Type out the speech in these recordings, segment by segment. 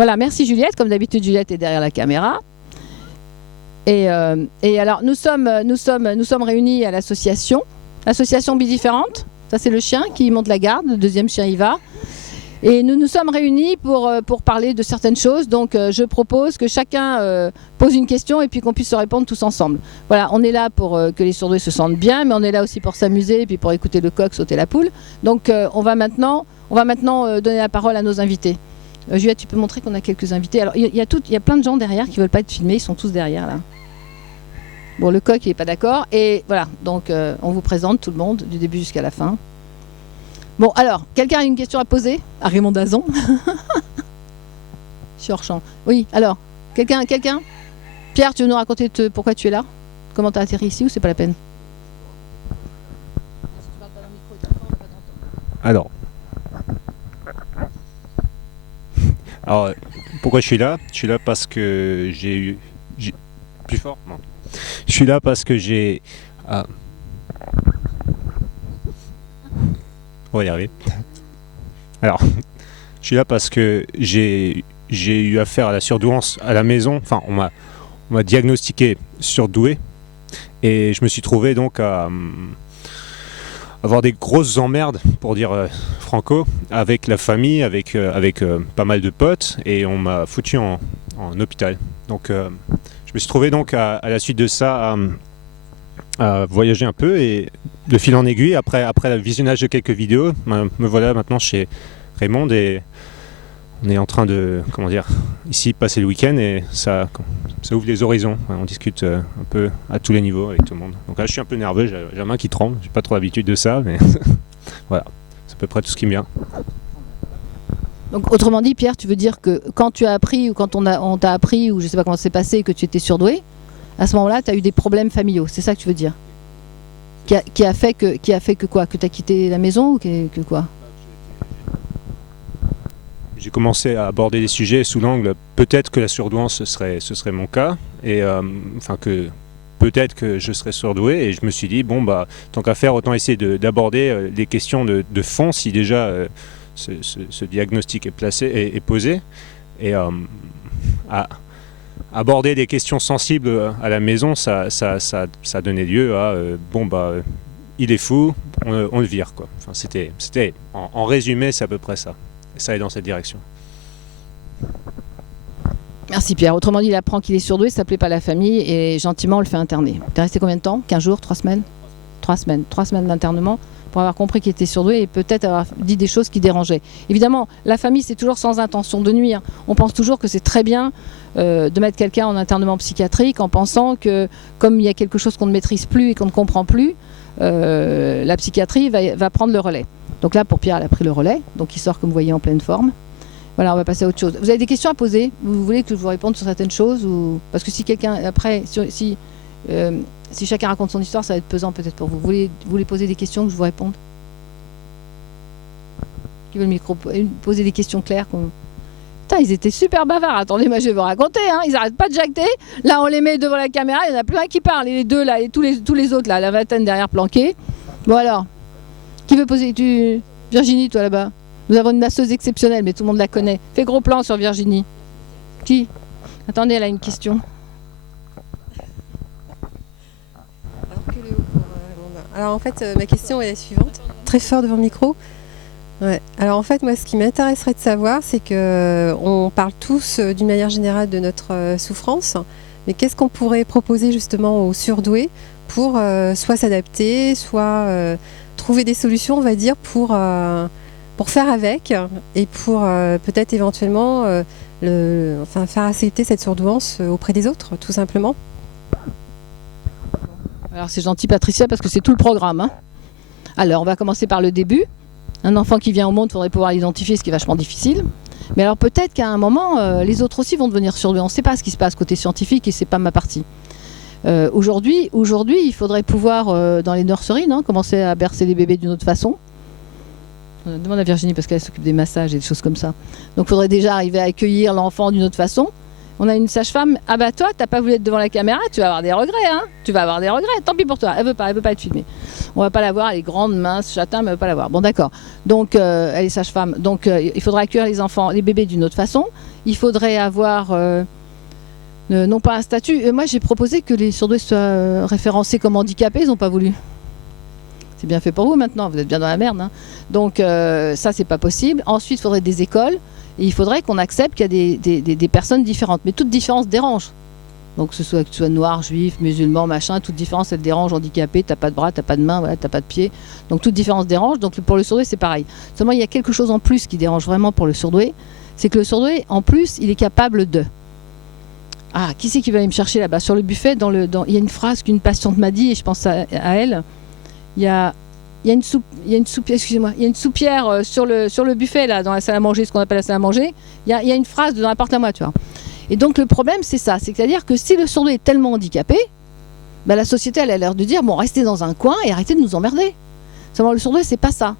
Voilà, merci Juliette. Comme d'habitude, Juliette est derrière la caméra. Et alors, nous sommes réunis à l'association Bidifférente. Ça, c'est le chien qui monte la garde. Le deuxième chien y va. Et nous nous sommes réunis pour parler de certaines choses. Donc, je propose que chacun pose une question et puis qu'on puisse se répondre tous ensemble. Voilà, on est là pour que les surdoués se sentent bien, mais on est là aussi pour s'amuser et puis pour écouter le coq sauter la poule. Donc, on va maintenant donner la parole à nos invités. Juliette, tu peux montrer qu'on a quelques invités. Alors, il y a plein de gens derrière qui ne veulent pas être filmés. Ils sont tous derrière, là. Bon, le coq, il n'est pas d'accord. Et voilà, donc on vous présente tout le monde, du début jusqu'à la fin. Bon, alors, quelqu'un a une question à poser à Raymond Dazon? Je suis hors champ. Oui, alors, quelqu'un? Pierre, tu veux nous raconter pourquoi tu es là? Comment tu as atterri ici ou c'est pas la peine? Alors, pourquoi je suis là? Je suis là parce que plus fort? Non. Je suis là parce que j'ai... On va y arriver. Alors, je suis là parce que j'ai eu affaire à la surdouance à la maison. Enfin, on m'a diagnostiqué surdoué. Et je me suis trouvé donc à avoir des grosses emmerdes, pour dire franco, avec la famille, avec pas mal de potes. Et on m'a foutu en hôpital. Donc, je me suis trouvé donc à la suite de ça à voyager un peu et de fil en aiguille, après le visionnage de quelques vidéos, me voilà maintenant chez Raymond et on est en train de, ici passer le week-end et ça ouvre les horizons. On discute un peu à tous les niveaux avec tout le monde. Donc là je suis un peu nerveux, j'ai la main qui tremble, j'ai pas trop l'habitude de ça, mais voilà, c'est à peu près tout ce qui me vient. Donc autrement dit, Pierre, tu veux dire que quand tu as appris ou quand on t'a appris ou je sais pas comment c'est passé que tu étais surdoué, à ce moment-là, tu as eu des problèmes familiaux, c'est ça que tu veux dire? Qui a fait que quoi? Que tu as quitté la maison ou que quoi? J'ai commencé à aborder des sujets sous l'angle peut-être que la surdouance ce serait mon cas et que peut-être que je serais surdoué et je me suis dit bon bah tant qu'à faire autant essayer d'aborder des questions de fond si déjà ce diagnostic est posé et aborder des questions sensibles à la maison, ça donnait lieu à il est fou, on le vire quoi. Enfin, c'était en résumé, c'est à peu près ça. Et ça est dans cette direction. Merci Pierre. Autrement dit, il apprend qu'il est surdoué, ça ne plaît pas à la famille et gentiment on le fait interner. T'es resté combien de temps? 15 jours? 3 semaines? 3 semaines. 3 semaines d'internement pour avoir compris qu'il était surdoué et peut-être avoir dit des choses qui dérangeaient. Évidemment, la famille, c'est toujours sans intention de nuire. On pense toujours que c'est très bien de mettre quelqu'un en internement psychiatrique en pensant que, comme il y a quelque chose qu'on ne maîtrise plus et qu'on ne comprend plus, la psychiatrie va prendre le relais. Donc là, pour Pierre, elle a pris le relais. Donc il sort, comme vous voyez, en pleine forme. Voilà, on va passer à autre chose. Vous avez des questions à poser? Vous voulez que je vous réponde sur certaines choses ou... Parce que si quelqu'un, après, si chacun raconte son histoire, ça va être pesant peut-être pour vous. Vous voulez poser des questions que je vous réponde? Qui veut le micro? Poser des questions claires Putain, ils étaient super bavards. Attendez, moi je vais vous raconter. Hein. Ils n'arrêtent pas de jacter. Là, on les met devant la caméra. Il y en a plein qui parlent. Et les deux là, et tous les autres là, la vingtaine derrière planqués. Bon alors, qui veut poser? Virginie, toi là-bas. Nous avons une masseuse exceptionnelle, mais tout le monde la connaît. Fais gros plan sur Virginie. Qui? Attendez, elle a une question. Alors en fait, ma question est la suivante. Très fort devant le micro. Ouais. Alors en fait, moi, ce qui m'intéresserait de savoir, c'est que on parle tous d'une manière générale de notre souffrance, mais qu'est-ce qu'on pourrait proposer justement aux surdoués pour soit s'adapter, soit trouver des solutions, on va dire, pour faire avec et pour peut-être éventuellement faire accepter cette surdouance auprès des autres, tout simplement. Alors c'est gentil Patricia parce que c'est tout le programme. Hein. Alors on va commencer par le début. Un enfant qui vient au monde, il faudrait pouvoir l'identifier, ce qui est vachement difficile. Mais alors peut-être qu'à un moment, les autres aussi vont devenir surdoués. On ne sait pas ce qui se passe côté scientifique et c'est pas ma partie. Aujourd'hui, il faudrait pouvoir, dans les nurseries, commencer à bercer les bébés d'une autre façon. On demande à Virginie parce qu'elle s'occupe des massages et des choses comme ça. Donc il faudrait déjà arriver à accueillir l'enfant d'une autre façon. On a une sage-femme, ah bah toi, t'as pas voulu être devant la caméra, tu vas avoir des regrets, hein. Tu vas avoir des regrets, tant pis pour toi. Elle veut pas être filmée. On va pas la voir, elle est grande, mince, châtain, mais elle veut pas la voir. Bon, d'accord. Donc, elle est sage-femme. Donc, il faudra accueillir les enfants, les bébés d'une autre façon. Il faudrait avoir, non pas un statut. Moi, j'ai proposé que les surdoués soient référencés comme handicapés, ils n'ont pas voulu. C'est bien fait pour vous maintenant, vous êtes bien dans la merde, hein. Donc, ça, c'est pas possible. Ensuite, il faudrait des écoles. Et il faudrait qu'on accepte qu'il y a des personnes différentes. Mais toute différence dérange. Donc que ce soit noir, juif, musulman, machin, toute différence, elle dérange, handicapé, t'as pas de bras, t'as pas de main, voilà, t'as pas de pied. Donc toute différence dérange. Donc pour le surdoué, c'est pareil. Seulement, il y a quelque chose en plus qui dérange vraiment pour le surdoué. C'est que le surdoué, en plus, il est capable de... Ah, qui c'est qui va aller me chercher là-bas? Sur le buffet, il y a une phrase qu'une patiente m'a dit, et je pense à elle. Il y a une soupière sur le buffet, là, dans la salle à manger, ce qu'on appelle la salle à manger. Il y a une phrase dans la porte à moi, tu vois. Et donc, le problème, c'est ça. C'est-à-dire que si le surdoué est tellement handicapé, bah, la société, elle a l'air de dire, bon, restez dans un coin et arrêtez de nous emmerder. Seulement, le surdoué, c'est pas ça.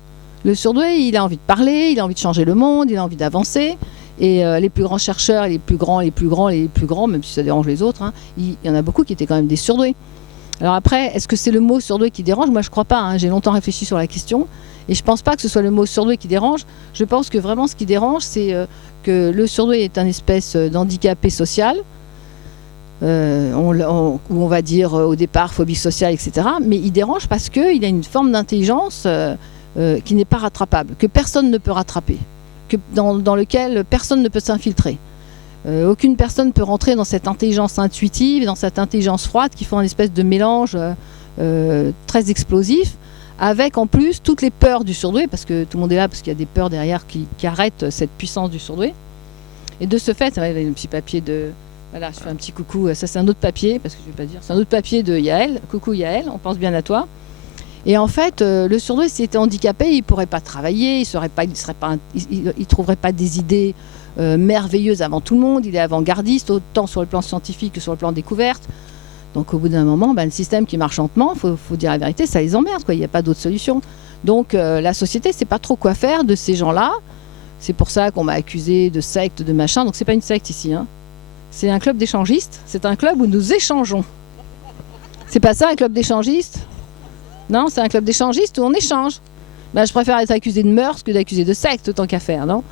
Le surdoué, il a envie de parler, il a envie de changer le monde, il a envie d'avancer. Et les plus grands chercheurs, les plus grands, même si ça dérange les autres, hein, il y en a beaucoup qui étaient quand même des surdoués. Alors après, est-ce que c'est le mot surdoué qui dérange? Moi, je ne crois pas. Hein. J'ai longtemps réfléchi sur la question. Et je ne pense pas que ce soit le mot surdoué qui dérange. Je pense que vraiment, ce qui dérange, c'est que le surdoué est un espèce d'handicapé social. Où on va dire au départ phobie sociale, etc. Mais il dérange parce qu'il a une forme d'intelligence qui n'est pas rattrapable, que personne ne peut rattraper, dans lequel personne ne peut s'infiltrer. Aucune personne ne peut rentrer dans cette intelligence intuitive, dans cette intelligence froide qui font un espèce de mélange très explosif, avec en plus toutes les peurs du surdoué, parce que tout le monde est là, parce qu'il y a des peurs derrière qui arrêtent cette puissance du surdoué. Et de ce fait, ça va, il y a un petit papier de... Voilà, je fais un petit coucou, ça c'est un autre papier, parce que je ne vais pas dire, c'est un autre papier de Yael. Coucou Yael, on pense bien à toi. Et en fait, le surdoué, s'il était handicapé, il ne pourrait pas travailler, il trouverait pas des idées merveilleuse avant tout le monde, il est avant-gardiste autant sur le plan scientifique que sur le plan découverte. Donc au bout d'un moment, le système qui marche lentement, faut dire la vérité, ça les emmerde, quoi. Il n'y a pas d'autre solution. Donc la société ne sait pas trop quoi faire de ces gens-là. C'est pour ça qu'on m'a accusé de secte, de machin. Donc c'est pas une secte ici, hein. C'est un club d'échangistes. C'est un club où nous échangeons. C'est pas ça un club d'échangistes? Non, c'est un club d'échangistes où on échange. Je préfère être accusé de meurtre que d'accuser de secte, tant qu'à faire, non?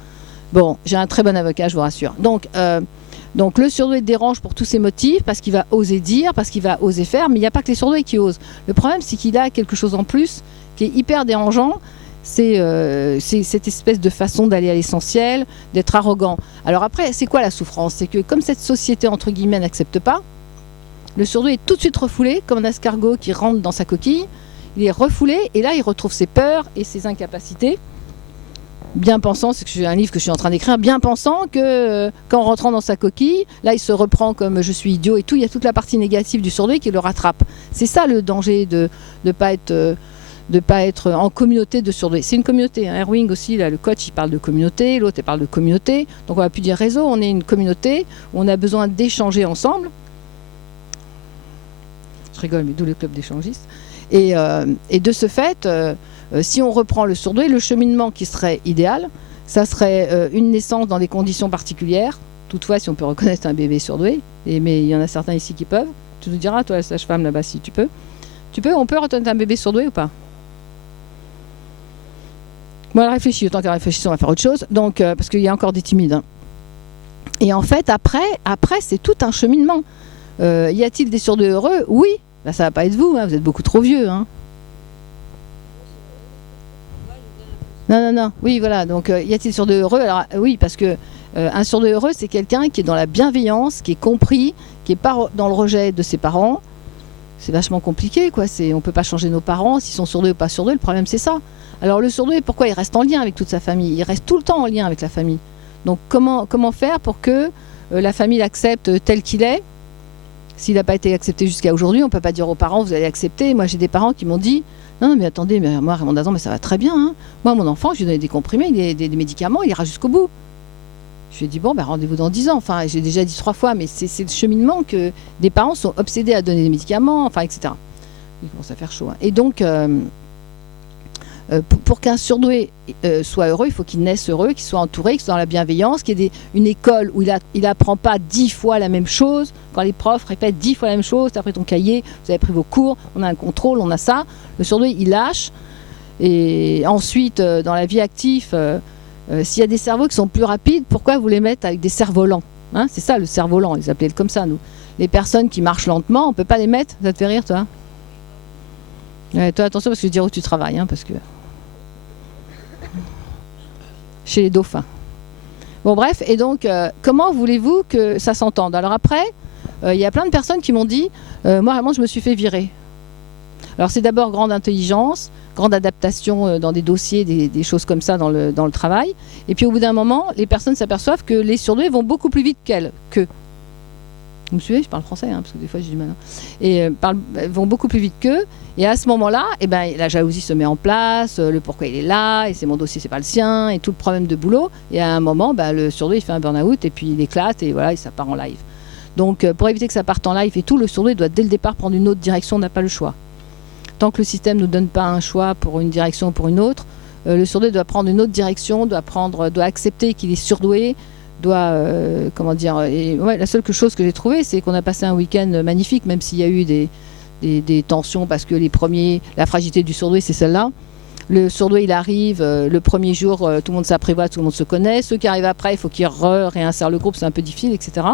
Bon, j'ai un très bon avocat, je vous rassure. Donc le surdoué dérange pour tous ces motifs, parce qu'il va oser dire, parce qu'il va oser faire, mais il n'y a pas que les surdoués qui osent. Le problème, c'est qu'il a quelque chose en plus qui est hyper dérangeant, c'est cette espèce de façon d'aller à l'essentiel, d'être arrogant. Alors après, c'est quoi la souffrance? C'est que comme cette société, entre guillemets, n'accepte pas, le surdoué est tout de suite refoulé, comme un escargot qui rentre dans sa coquille, il est refoulé, et là, il retrouve ses peurs et ses incapacités, bien pensant, c'est que j'ai un livre que je suis en train d'écrire, bien pensant que qu'en rentrant dans sa coquille, là il se reprend comme je suis idiot et tout, il y a toute la partie négative du surdoué qui le rattrape. C'est ça le danger de pas être en communauté de surdoués. C'est une communauté, hein. Erwing aussi, là, le coach il parle de communauté, l'autre il parle de communauté, donc on va plus dire réseau, on est une communauté où on a besoin d'échanger ensemble. Je rigole, mais d'où le club d'échangistes. Et de ce fait, si on reprend le surdoué, le cheminement qui serait idéal, ça serait une naissance dans des conditions particulières. Toutefois, si on peut reconnaître un bébé surdoué, mais il y en a certains ici qui peuvent. Tu nous diras, toi, la sage-femme là-bas, si tu peux. On peut reconnaître un bébé surdoué ou pas? Bon, elle réfléchit, autant qu'elle réfléchisse, on va faire autre chose. Donc, parce qu'il y a encore des timides. Hein. Et en fait, après c'est tout un cheminement. Y a-t-il des surdoués heureux? Oui. Là, ça va pas être vous, hein, vous êtes beaucoup trop vieux. Hein. Non. Oui, voilà. Donc, y a-t-il surdoué heureux? Alors, oui, parce que un surdoué heureux, c'est quelqu'un qui est dans la bienveillance, qui est compris, qui n'est pas dans le rejet de ses parents. C'est vachement compliqué, quoi. On peut pas changer nos parents, s'ils sont surdoués ou pas surdoués. Le problème, c'est ça. Alors, le surdoué, pourquoi il reste en lien avec toute sa famille? Il reste tout le temps en lien avec la famille. Donc, comment faire pour que la famille l'accepte tel qu'il est? S'il n'a pas été accepté jusqu'à aujourd'hui, on ne peut pas dire aux parents, vous allez accepter. Moi, j'ai des parents qui m'ont dit, non, mais attendez, mais moi, Raymond Dazan, mais ça va très bien. Hein. Moi, mon enfant, je lui ai donné des comprimés, des médicaments, il ira jusqu'au bout. Je lui ai dit, bon, rendez-vous dans 10 ans. Enfin, j'ai déjà dit 3 fois, mais c'est le cheminement que des parents sont obsédés à donner des médicaments, enfin, etc. Il commence à faire chaud. Hein. Et donc, Pour qu'un surdoué soit heureux, il faut qu'il naisse heureux, qu'il soit entouré, qu'il soit dans la bienveillance, qu'il y ait une école où il apprend pas 10 fois la même chose. Quand les profs répètent 10 fois la même chose, tu as pris ton cahier, vous avez pris vos cours, on a un contrôle, on a ça. Le surdoué, il lâche. Et ensuite, dans la vie active, s'il y a des cerveaux qui sont plus rapides, pourquoi vous les mettez avec des cerfs-volants, hein? C'est ça le cerf-volant, ils appelaient comme ça, nous. Les personnes qui marchent lentement, on ne peut pas les mettre. Ça te fait rire, toi? Ouais, toi, attention, parce que je vais dire où tu travailles, hein, parce que... Chez les dauphins. Bon, bref, et donc, comment voulez-vous que ça s'entende? Alors après, il y a plein de personnes qui m'ont dit, moi, vraiment, je me suis fait virer. Alors, c'est d'abord grande intelligence, grande adaptation dans des dossiers, des choses comme ça dans le travail. Et puis, au bout d'un moment, les personnes s'aperçoivent que les surdoués vont beaucoup plus vite qu'eux. Vous me suivez? Je parle français, hein, parce que des fois j'ai du mal. Et vont beaucoup plus vite qu'eux. Et à ce moment-là, la jalousie se met en place, le pourquoi il est là, et c'est mon dossier, c'est pas le sien, et tout le problème de boulot. Et à un moment, le surdoué, il fait un burn-out, et puis il éclate, et voilà, et ça part en live. Donc, pour éviter que ça parte en live et tout, le surdoué doit dès le départ prendre une autre direction, on n'a pas le choix. Tant que le système ne nous donne pas un choix pour une direction ou pour une autre, le surdoué doit prendre une autre direction, doit accepter qu'il est surdoué, la seule chose que j'ai trouvée, c'est qu'on a passé un week-end magnifique, même s'il y a eu des tensions, parce que la fragilité du surdoué, c'est celle-là. Le surdoué, il arrive, le premier jour, tout le monde s'apprivoise, tout le monde se connaît. Ceux qui arrivent après, il faut qu'ils réinsèrent le groupe, c'est un peu difficile, etc.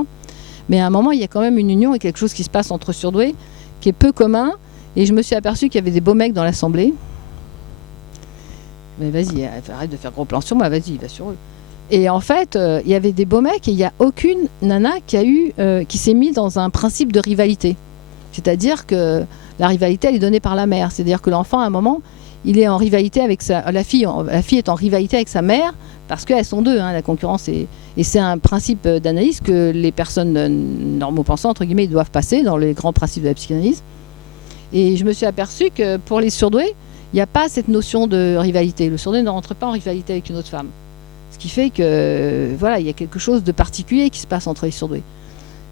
Mais à un moment, il y a quand même une union et quelque chose qui se passe entre surdoués qui est peu commun. Et je me suis aperçue qu'il y avait des beaux mecs dans l'assemblée. Mais vas-y, arrête de faire gros plan sur moi, vas-y, va sur eux. Et en fait, il y avait des beaux mecs et il n'y a aucune nana qui s'est mise dans un principe de rivalité. C'est-à-dire que la rivalité, elle est donnée par la mère. C'est-à-dire que l'enfant, à un moment, il est en rivalité avec la fille est en rivalité avec sa mère parce qu'elles sont deux, hein, la concurrence. Et c'est un principe d'analyse que les personnes normaux-pensantes, entre guillemets, ils doivent passer dans les grands principes de la psychanalyse. Et je me suis aperçue que pour les surdoués, il n'y a pas cette notion de rivalité. Le surdoué ne rentre pas en rivalité avec une autre femme. Ce qui fait que, voilà, il y a quelque chose de particulier qui se passe entre les surdoués.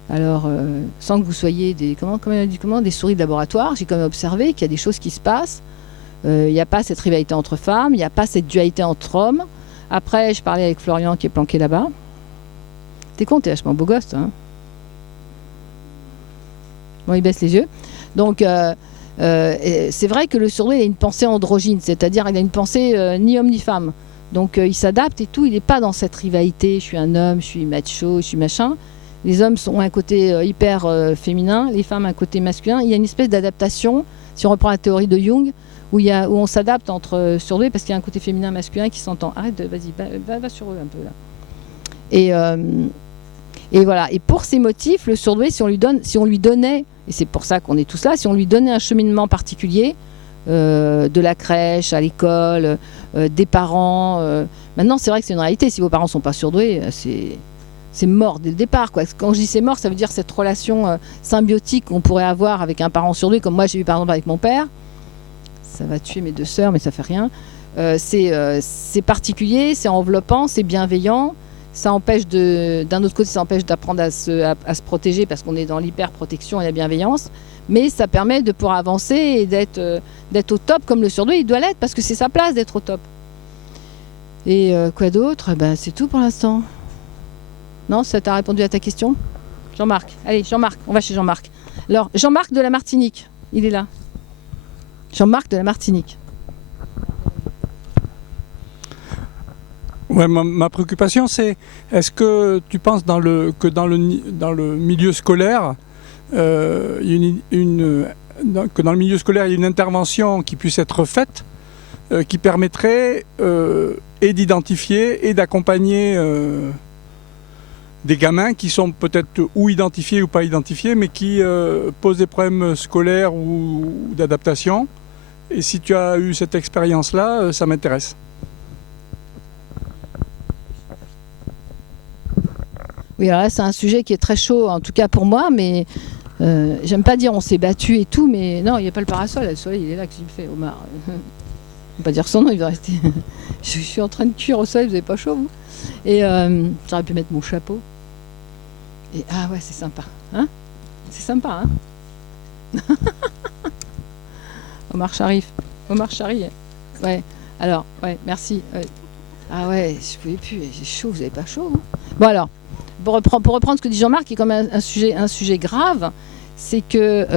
Alors, sans que vous soyez des souris de laboratoire, j'ai quand même observé qu'il y a des choses qui se passent. Il n'y a pas cette rivalité entre femmes, il n'y a pas cette dualité entre hommes. Après, je parlais avec Florian qui est planqué là-bas. T'es con, t'es vachement beau gosse, hein. Bon, il baisse les yeux. Donc, c'est vrai que le surdoué, il a une pensée androgyne, c'est-à-dire il a une pensée ni homme ni femme. Donc il s'adapte et tout, il n'est pas dans cette rivalité, je suis un homme, je suis macho, je suis machin. Les hommes ont un côté hyper féminin, les femmes un côté masculin. Il y a une espèce d'adaptation, si on reprend la théorie de Jung, où on s'adapte entre surdoués parce qu'il y a un côté féminin masculin qui s'entend. Arrête, vas-y, va sur eux un peu là. Et voilà. Et pour ces motifs, le surdoué, si on lui donnait, et c'est pour ça qu'on est tous là, si on lui donnait un cheminement particulier, de la crèche à l'école, des parents. Maintenant, c'est vrai que c'est une réalité. Si vos parents ne sont pas surdoués, c'est mort dès le départ, quoi. Quand je dis c'est mort, ça veut dire cette relation symbiotique qu'on pourrait avoir avec un parent surdoué, comme moi j'ai eu par exemple avec mon père. Ça va tuer mes deux sœurs, mais ça fait rien. C'est particulier, c'est enveloppant, c'est bienveillant. Ça empêche d'un autre côté, ça empêche d'apprendre à se protéger parce qu'on est dans l'hyper-protection et la bienveillance. Mais ça permet de pouvoir avancer et d'être au top comme le surdoué, il doit l'être parce que c'est sa place d'être au top. Et quoi d'autre? C'est tout pour l'instant. Non, ça t'a répondu à ta question? Jean-Marc, allez, Jean-Marc, on va chez Jean-Marc. Alors, Jean-Marc de la Martinique, il est là. Jean-Marc de la Martinique. Ouais, ma préoccupation, c'est est-ce que tu penses que dans le milieu scolaire, que dans le milieu scolaire, il y a une intervention qui puisse être faite, qui permettrait et d'identifier et d'accompagner des gamins qui sont peut-être ou identifiés ou pas identifiés, mais qui posent des problèmes scolaires ou d'adaptation. Et si tu as eu cette expérience-là, ça m'intéresse. Oui, alors là, c'est un sujet qui est très chaud, en tout cas pour moi, mais j'aime pas dire on s'est battu et tout, mais non, il n'y a pas le parasol, le soleil, il est là, qu'est-ce qu'il me fait, Omar? On ne va pas dire son nom, il va rester. Je suis en train de cuire au soleil, vous n'avez pas chaud, vous? Et j'aurais pu mettre mon chapeau. Et ah ouais, c'est sympa, hein? C'est sympa, hein? Omar Sharif, ouais. Alors, ouais, merci. Ah ouais, je pouvais plus, j'ai chaud, vous avez pas chaud, hein? Bon alors, pour reprendre ce que dit Jean-Marc, qui est quand même un sujet grave, c'est que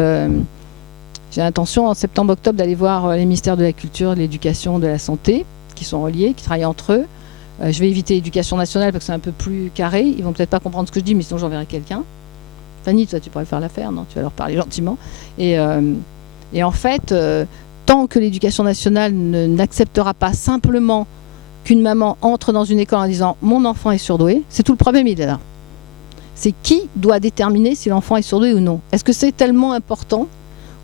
j'ai l'intention en septembre-octobre d'aller voir les ministères de la Culture, de l'Éducation, de la Santé, qui sont reliés, qui travaillent entre eux. Je vais éviter l'éducation nationale parce que c'est un peu plus carré. Ils vont peut-être pas comprendre ce que je dis, mais sinon j'enverrai quelqu'un. Fanny, toi tu pourrais faire l'affaire, non? Tu vas leur parler gentiment. Et en fait, tant que l'éducation nationale n'acceptera pas simplement qu'une maman entre dans une école en disant « mon enfant est surdoué », c'est tout le problème, il est là. C'est qui doit déterminer si l'enfant est surdoué ou non. Est-ce que c'est tellement important?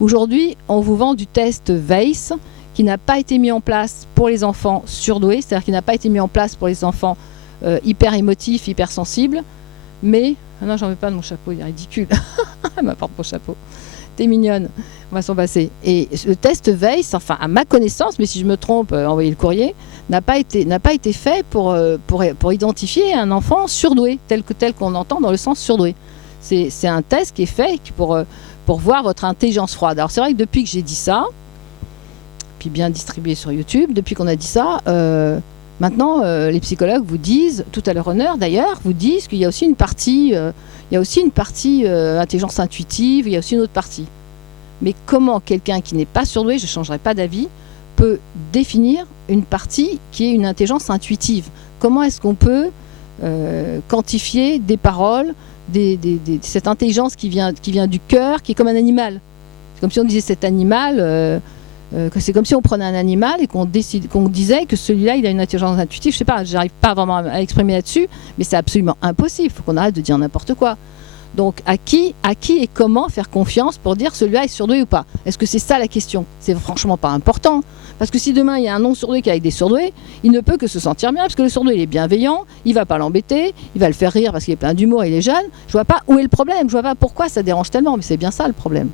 Aujourd'hui, on vous vend du test Weiss qui n'a pas été mis en place pour les enfants surdoués, c'est-à-dire qui n'a pas été mis en place pour les enfants hyper émotifs, hyper sensibles, mais... Ah non, j'en veux pas de mon chapeau, il est ridicule. Elle m'apporte mon chapeau. T'es mignonne, on va s'en passer. Et le test Weiss, enfin à ma connaissance, mais si je me trompe, envoyez le courrier, n'a pas été fait pour identifier un enfant surdoué, tel qu'on entend dans le sens surdoué. C'est un test qui est fait pour voir votre intelligence froide. Alors c'est vrai que depuis que j'ai dit ça, puis bien distribué sur YouTube, depuis qu'on a dit ça, maintenant les psychologues vous disent, tout à leur honneur d'ailleurs, vous disent qu'il y a aussi une partie, intelligence intuitive, il y a aussi une autre partie. Mais comment quelqu'un qui n'est pas surdoué, je ne changerai pas d'avis, peut définir une partie qui est une intelligence intuitive? Comment est-ce qu'on peut quantifier des paroles, cette intelligence qui vient du cœur, qui est comme un animal? C'est comme si on disait cet animal, c'est comme si on prenait un animal et qu'on disait que celui-là il a une intelligence intuitive. Je sais pas, j'arrive pas vraiment à exprimer là-dessus, mais c'est absolument impossible. Il faut qu'on arrête de dire n'importe quoi. Donc à qui et comment faire confiance pour dire celui-là est surdoué ou pas? Est-ce que c'est ça la question? C'est franchement pas important. Parce que si demain il y a un non-surdoué qui est avec des surdoués, il ne peut que se sentir bien, parce que le surdoué il est bienveillant, il va pas l'embêter, il va le faire rire parce qu'il est plein d'humour, il est jeune. Je vois pas où est le problème, je vois pas pourquoi ça dérange tellement, mais c'est bien ça le problème.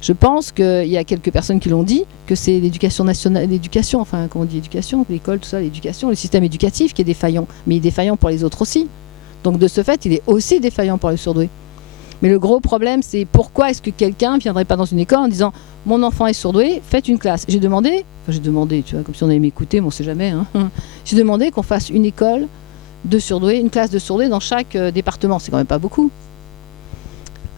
Je pense qu'il y a quelques personnes qui l'ont dit, que c'est l'éducation nationale, enfin comment on dit, éducation, l'école, tout ça, l'éducation, le système éducatif qui est défaillant, mais il est défaillant pour les autres aussi. Donc de ce fait, il est aussi défaillant pour les surdoués. Mais le gros problème, c'est pourquoi est-ce que quelqu'un ne viendrait pas dans une école en disant « mon enfant est surdoué, faites une classe ». J'ai demandé, tu vois, comme si on allait m'écouter, mais on ne sait jamais. Hein. J'ai demandé qu'on fasse une école de surdoués, une classe de surdoués dans chaque département. C'est quand même pas beaucoup.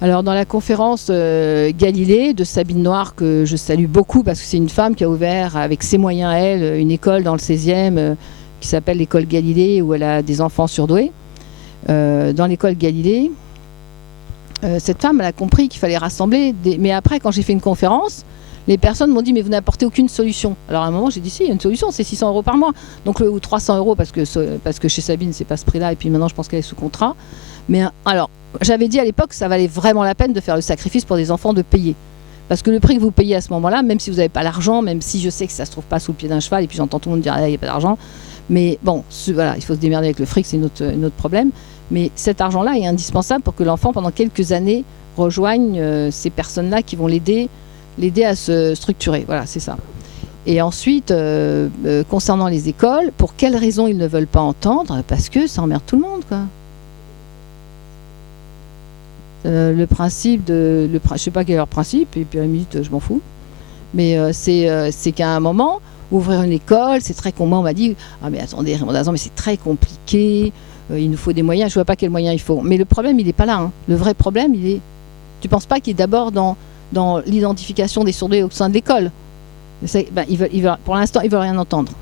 Alors dans la conférence Galilée de Sabine Noir, que je salue beaucoup parce que c'est une femme qui a ouvert avec ses moyens à elle une école dans le 16e qui s'appelle l'école Galilée où elle a des enfants surdoués. Dans l'école Galilée, cette femme elle a compris qu'il fallait rassembler mais après quand j'ai fait une conférence, les personnes m'ont dit mais vous n'apportez aucune solution. Alors à un moment j'ai dit si, il y a une solution, c'est 600 € par mois, donc ou 300 € parce que chez Sabine c'est pas ce prix-là et puis maintenant je pense qu'elle est sous contrat. Mais alors j'avais dit à l'époque que ça valait vraiment la peine de faire le sacrifice pour des enfants de payer. Parce que le prix que vous payez à ce moment-là, même si vous n'avez pas l'argent, même si je sais que ça se trouve pas sous le pied d'un cheval et puis j'entends tout le monde dire il n'y a pas d'argent, mais bon voilà, il faut se démerder avec le fric, c'est notre problème. Mais cet argent-là est indispensable pour que l'enfant, pendant quelques années, rejoigne ces personnes-là qui vont l'aider à se structurer. Voilà, c'est ça. Et ensuite, concernant les écoles, pour quelles raisons ils ne veulent pas entendre? Parce que ça emmerde tout le monde, quoi. Le principe je sais pas quel est leur principe, et puis à la limite, je m'en fous. Mais c'est qu'à un moment, ouvrir une école, c'est très compliqué. On m'a dit, ah mais attendez, Raymond Dazan, mais c'est très compliqué. Il nous faut des moyens, je ne vois pas quels moyens il faut. Mais le problème, il n'est pas là. Hein. Le vrai problème, tu ne penses pas qu'il est d'abord dans l'identification des surdoués au sein de l'école. Pour l'instant, ils ne veulent rien entendre.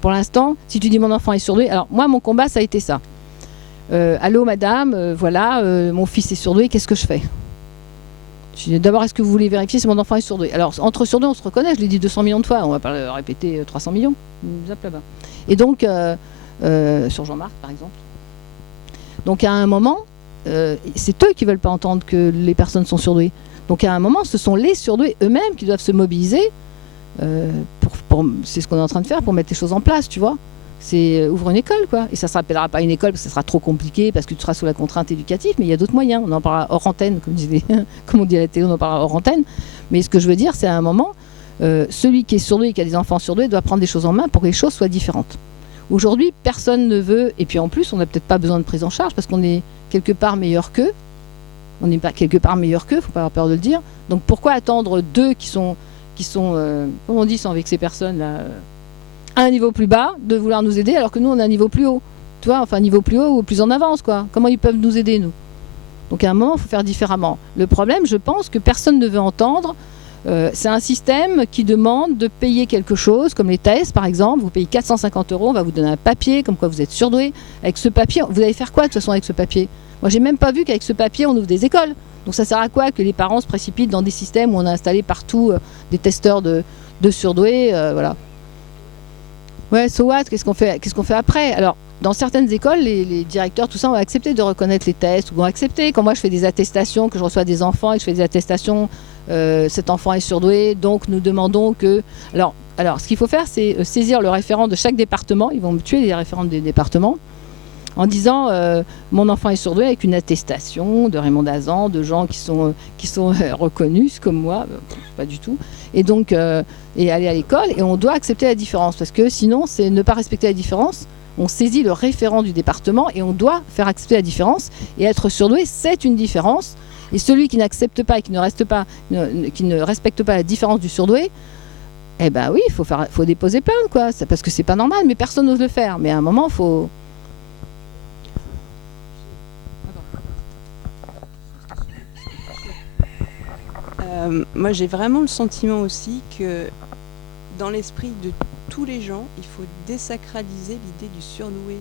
Pour l'instant, si tu dis mon enfant est surdoué, alors moi, mon combat, ça a été ça. Allô, madame, voilà, mon fils est surdoué, qu'est-ce que je fais? Je dis d'abord, est-ce que vous voulez vérifier si mon enfant est surdoué? Alors, entre surdoués, on se reconnaît, je l'ai dit 200 millions de fois, on ne va pas le répéter 300 millions. Là-bas. Et donc... sur Jean-Marc par exemple. Donc à un moment, c'est eux qui ne veulent pas entendre que les personnes sont surdouées. Donc à un moment, ce sont les surdoués eux-mêmes qui doivent se mobiliser. C'est ce qu'on est en train de faire pour mettre les choses en place, tu vois. C'est ouvre une école, quoi. Et ça ne s'appellera pas une école parce que ça sera trop compliqué, parce que tu seras sous la contrainte éducative, mais il y a d'autres moyens. On en parlera hors antenne, comme on dit à la télé, on en parlera hors antenne. Mais ce que je veux dire, c'est à un moment, celui qui est surdoué et qui a des enfants surdoués doit prendre des choses en main pour que les choses soient différentes. Aujourd'hui, personne ne veut, et puis en plus, on n'a peut-être pas besoin de prise en charge parce qu'on est quelque part meilleur qu'eux. On n'est pas quelque part meilleur qu'eux, il ne faut pas avoir peur de le dire. Donc pourquoi attendre d'eux qui sont comment on dit sans vexer personne là, à un niveau plus bas de vouloir nous aider alors que nous on a un niveau plus haut. Tu vois, enfin un niveau plus haut ou plus en avance quoi. Comment ils peuvent nous aider nous? Donc à un moment il faut faire différemment. Le problème, je pense que personne ne veut entendre. C'est un système qui demande de payer quelque chose, comme les tests par exemple. Vous payez 450 €, on va vous donner un papier, comme quoi vous êtes surdoué. Avec ce papier, vous allez faire quoi de toute façon avec ce papier? Moi, j'ai même pas vu qu'avec ce papier, on ouvre des écoles. Donc ça sert à quoi que les parents se précipitent dans des systèmes où on a installé partout des testeurs de surdoués, voilà. Ouais, so what? Qu'est-ce qu'on fait après? Alors, dans certaines écoles, les directeurs, tout ça, ont accepté de reconnaître les tests, ou ont accepté. Quand moi, je fais des attestations, que je reçois des enfants et que je fais des attestations, cet enfant est surdoué, donc nous demandons que... Alors ce qu'il faut faire, c'est saisir le référent de chaque département. Ils vont me tuer, les référents des départements, en disant mon enfant est surdoué avec une attestation de Raymond Dazan, de gens qui sont reconnus comme moi, pas du tout, et donc et aller à l'école, et on doit accepter la différence, parce que sinon c'est ne pas respecter la différence. On saisit le référent du département et on doit faire accepter la différence, et être surdoué, c'est une différence, et celui qui n'accepte pas et qui ne respecte pas la différence du surdoué, eh ben oui, il faut déposer plainte quoi, parce que c'est pas normal, mais personne n'ose le faire, mais à un moment il faut... Moi j'ai vraiment le sentiment aussi que dans l'esprit de tous les gens, il faut désacraliser l'idée du surdoué.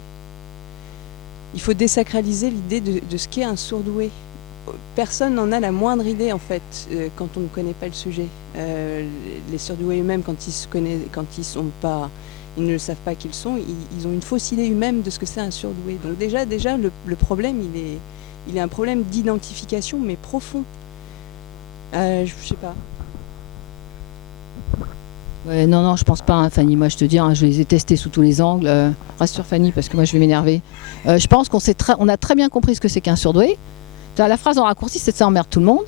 Il faut désacraliser l'idée de ce qu'est un surdoué. Personne n'en a la moindre idée en fait quand on ne connaît pas le sujet. Les surdoués eux-mêmes, quand ils ne savent pas qui ils sont, ils ont une fausse idée eux-mêmes de ce que c'est un surdoué. Donc déjà le problème il est un problème d'identification mais profond. Je sais pas. Ouais, non, je pense pas, hein, Fanny. Moi, je te dis, hein, je les ai testés sous tous les angles. Rassure Fanny, parce que moi, je vais m'énerver. Je pense on a très bien compris ce que c'est qu'un surdoué. La phrase en raccourci, c'est que ça emmerde tout le monde.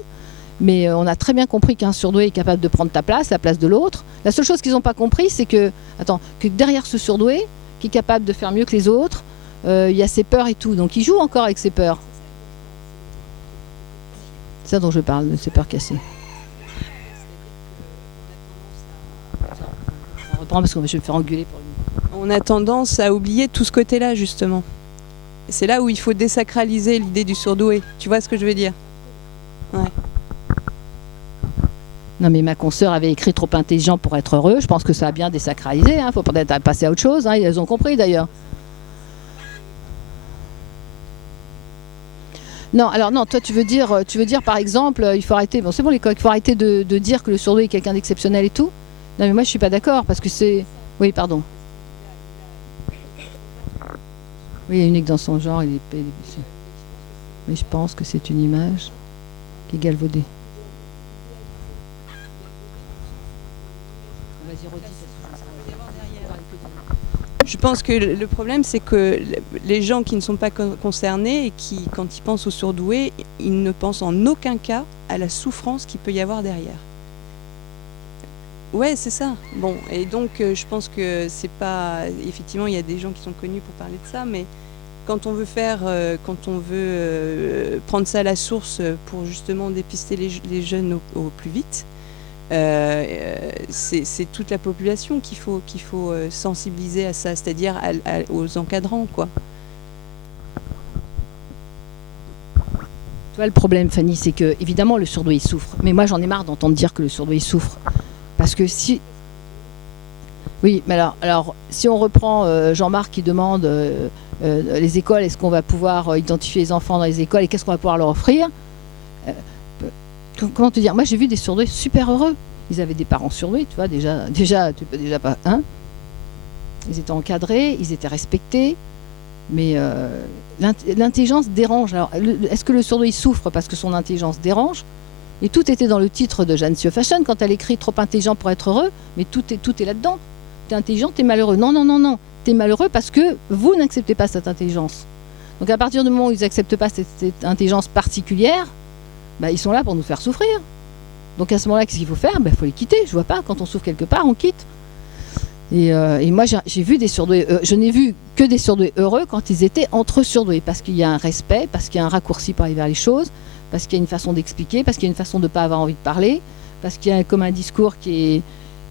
Mais on a très bien compris qu'un surdoué est capable de prendre ta place, la place de l'autre. La seule chose qu'ils n'ont pas compris, c'est que derrière ce surdoué, qui est capable de faire mieux que les autres, il y a ses peurs et tout. Donc, il joue encore avec ses peurs. C'est ça dont je parle, de ces peurs cassées. On reprend parce que je vais me faire engueuler pour lui. On a tendance à oublier tout ce côté-là, justement. C'est là où il faut désacraliser l'idée du surdoué. Tu vois ce que je veux dire? Ouais. Non, mais ma consoeur avait écrit trop intelligent pour être heureux. Je pense que ça a bien désacralisé. Il faut peut-être passer à autre chose. Hein. Ils ont compris d'ailleurs. Non, alors non, toi tu veux dire par exemple, il faut arrêter, bon c'est bon les coqs, il faut arrêter de dire que le surdoué est quelqu'un d'exceptionnel et tout. Non mais moi je suis pas d'accord parce que c'est... Oui, pardon. Oui, il est unique dans son genre, mais je pense que c'est une image qui est galvaudée. Vas-y, redis. Je pense que le problème, c'est que les gens qui ne sont pas concernés et qui, quand ils pensent aux surdoués, ils ne pensent en aucun cas à la souffrance qu'il peut y avoir derrière. Ouais, c'est ça. Bon, et donc je pense que c'est pas... Effectivement, il y a des gens qui sont connus pour parler de ça, mais quand on veut prendre ça à la source pour justement dépister les jeunes au plus vite, c'est toute la population qu'il faut sensibiliser à ça, c'est-à-dire aux encadrants, quoi. Tu vois, le problème, Fanny, c'est que évidemment le surdoué il souffre, mais moi j'en ai marre d'entendre dire que le surdoué il souffre, parce que si... Oui, mais alors si on reprend Jean-Marc qui demande les écoles, est-ce qu'on va pouvoir identifier les enfants dans les écoles et qu'est-ce qu'on va pouvoir leur offrir? Comment te dire? Moi, j'ai vu des surdoués super heureux. Ils avaient des parents surdoués, tu vois, déjà, tu peux déjà pas... Hein, ils étaient encadrés, ils étaient respectés, mais l'intelligence dérange. Alors, est-ce que le surdoué souffre parce que son intelligence dérange? Et tout était dans le titre de Jeanne Fashion quand elle écrit « Trop intelligent pour être heureux », mais tout est là-dedans. T'es intelligent, t'es malheureux. Non. T'es malheureux parce que vous n'acceptez pas cette intelligence. Donc à partir du moment où ils n'acceptent pas cette intelligence particulière, bah, ils sont là pour nous faire souffrir. Donc à ce moment-là, qu'est-ce qu'il faut faire? Il faut les quitter. Je vois pas, quand on souffre quelque part, on quitte. Et moi, j'ai vu des surdoués. Je n'ai vu que des surdoués heureux quand ils étaient entre surdoués, parce qu'il y a un respect, parce qu'il y a un raccourci pour aller vers les choses, parce qu'il y a une façon d'expliquer, parce qu'il y a une façon de ne pas avoir envie de parler, parce qu'il y a comme un discours qui est...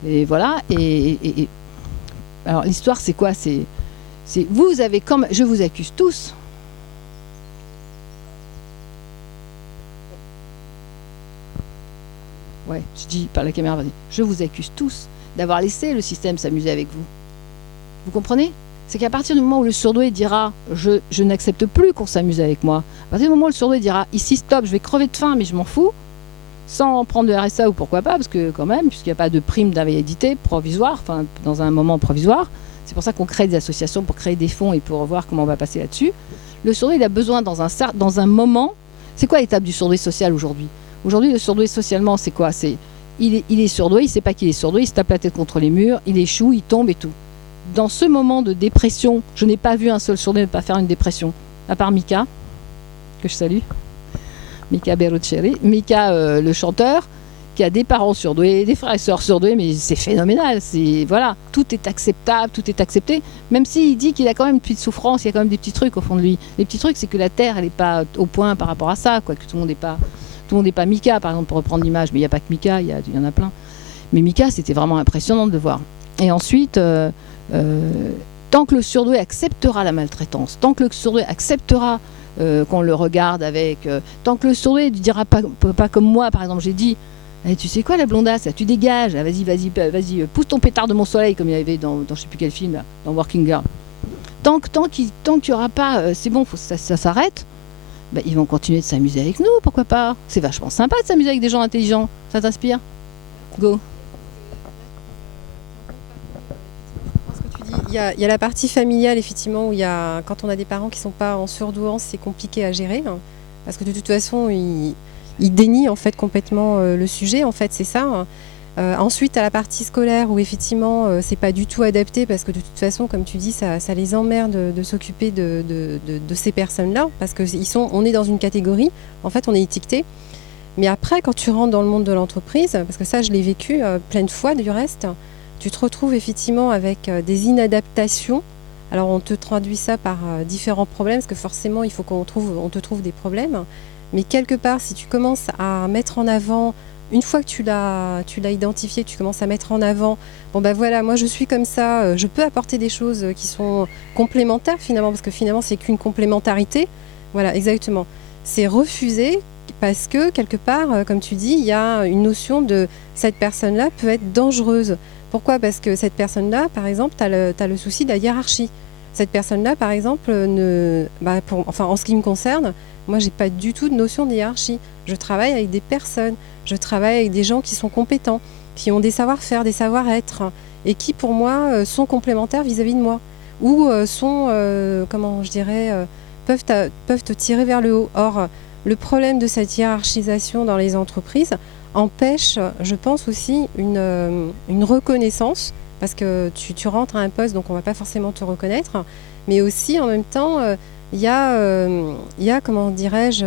Et voilà. Et Alors l'histoire, c'est quoi? C'est vous avez comme je vous accuse tous. Ouais, je dis par la caméra, vas-y. Je vous accuse tous d'avoir laissé le système s'amuser avec vous. Vous comprenez? C'est qu'à partir du moment où le surdoué dira je n'accepte plus qu'on s'amuse avec moi, à partir du moment où le surdoué dira ici stop, je vais crever de faim mais je m'en fous, sans prendre de RSA ou pourquoi pas, parce que quand même, puisqu'il n'y a pas de prime d'invalidité provisoire, enfin dans un moment provisoire, c'est pour ça qu'on crée des associations pour créer des fonds et pour voir comment on va passer là-dessus. Le surdoué il a besoin dans un moment, c'est quoi l'étape du surdoué social aujourd'hui? Aujourd'hui le surdoué socialement c'est quoi? Il est surdoué, il ne sait pas qu'il est surdoué, il se tape la tête contre les murs, il échoue, il tombe et tout. Dans ce moment de dépression, je n'ai pas vu un seul surdoué ne pas faire une dépression, à part Mika, que je salue, Mika Berruccelli, Mika le chanteur, qui a des parents surdoués, des frères et sœurs surdoués, mais c'est phénoménal, voilà, tout est acceptable, tout est accepté, même s'il dit qu'il a quand même une petite souffrance, il y a quand même des petits trucs au fond de lui. Les petits trucs, c'est que la Terre, elle n'est pas au point par rapport à ça, quoi, que tout le monde n'est pas Mika, par exemple, pour reprendre l'image, mais il n'y a pas que Mika, il y en a plein. Mais Mika, c'était vraiment impressionnant de le voir. Et ensuite, tant que le surdoué acceptera la maltraitance, tant que le surdoué acceptera qu'on le regarde avec, tant que le surdoué ne dira pas comme moi, par exemple, j'ai dit, tu sais quoi la blondasse, là, tu dégages, là, vas-y, pousse ton pétard de mon soleil, comme il y avait dans je ne sais plus quel film, là, dans Working Girl. Tant qu'il n'y aura pas, c'est bon, ça s'arrête, bah, ils vont continuer de s'amuser avec nous, pourquoi pas? C'est vachement sympa de s'amuser avec des gens intelligents, ça t'inspire? Go. Il y a la partie familiale, effectivement, où quand on a des parents qui ne sont pas en surdouance, c'est compliqué à gérer, hein, parce que de toute façon, ils dénient en fait complètement le sujet, en fait, c'est ça. Hein. Ensuite, à la partie scolaire, où effectivement, c'est pas du tout adapté, parce que de toute façon, comme tu dis, ça les emmerde de s'occuper de ces personnes-là, parce qu'on est dans une catégorie, en fait, on est étiqueté. Mais après, quand tu rentres dans le monde de l'entreprise, parce que ça, je l'ai vécu plein de fois du reste, tu te retrouves effectivement avec des inadaptations. Alors on te traduit ça par différents problèmes, parce que forcément il faut on te trouve des problèmes. Mais quelque part, si tu commences à mettre en avant, une fois que tu l'as identifié, tu commences à mettre en avant, bon ben voilà, moi je suis comme ça, je peux apporter des choses qui sont complémentaires finalement, parce que finalement c'est qu'une complémentarité. Voilà, exactement. C'est refusé parce que quelque part, comme tu dis, il y a une notion de cette personne-là peut être dangereuse. Pourquoi? Parce que cette personne-là, par exemple, tu as le souci de la hiérarchie. Cette personne-là, par exemple, en ce qui me concerne, moi, j'ai pas du tout de notion de hiérarchie. Je travaille avec des personnes, je travaille avec des gens qui sont compétents, qui ont des savoir-faire, des savoir-être, et qui, pour moi, sont complémentaires vis-à-vis de moi, ou peuvent te tirer vers le haut. Or, le problème de cette hiérarchisation dans les entreprises empêche, je pense aussi, une reconnaissance, parce que tu rentres à un poste, donc on ne va pas forcément te reconnaître, mais aussi en même temps, il y a, comment dirais-je,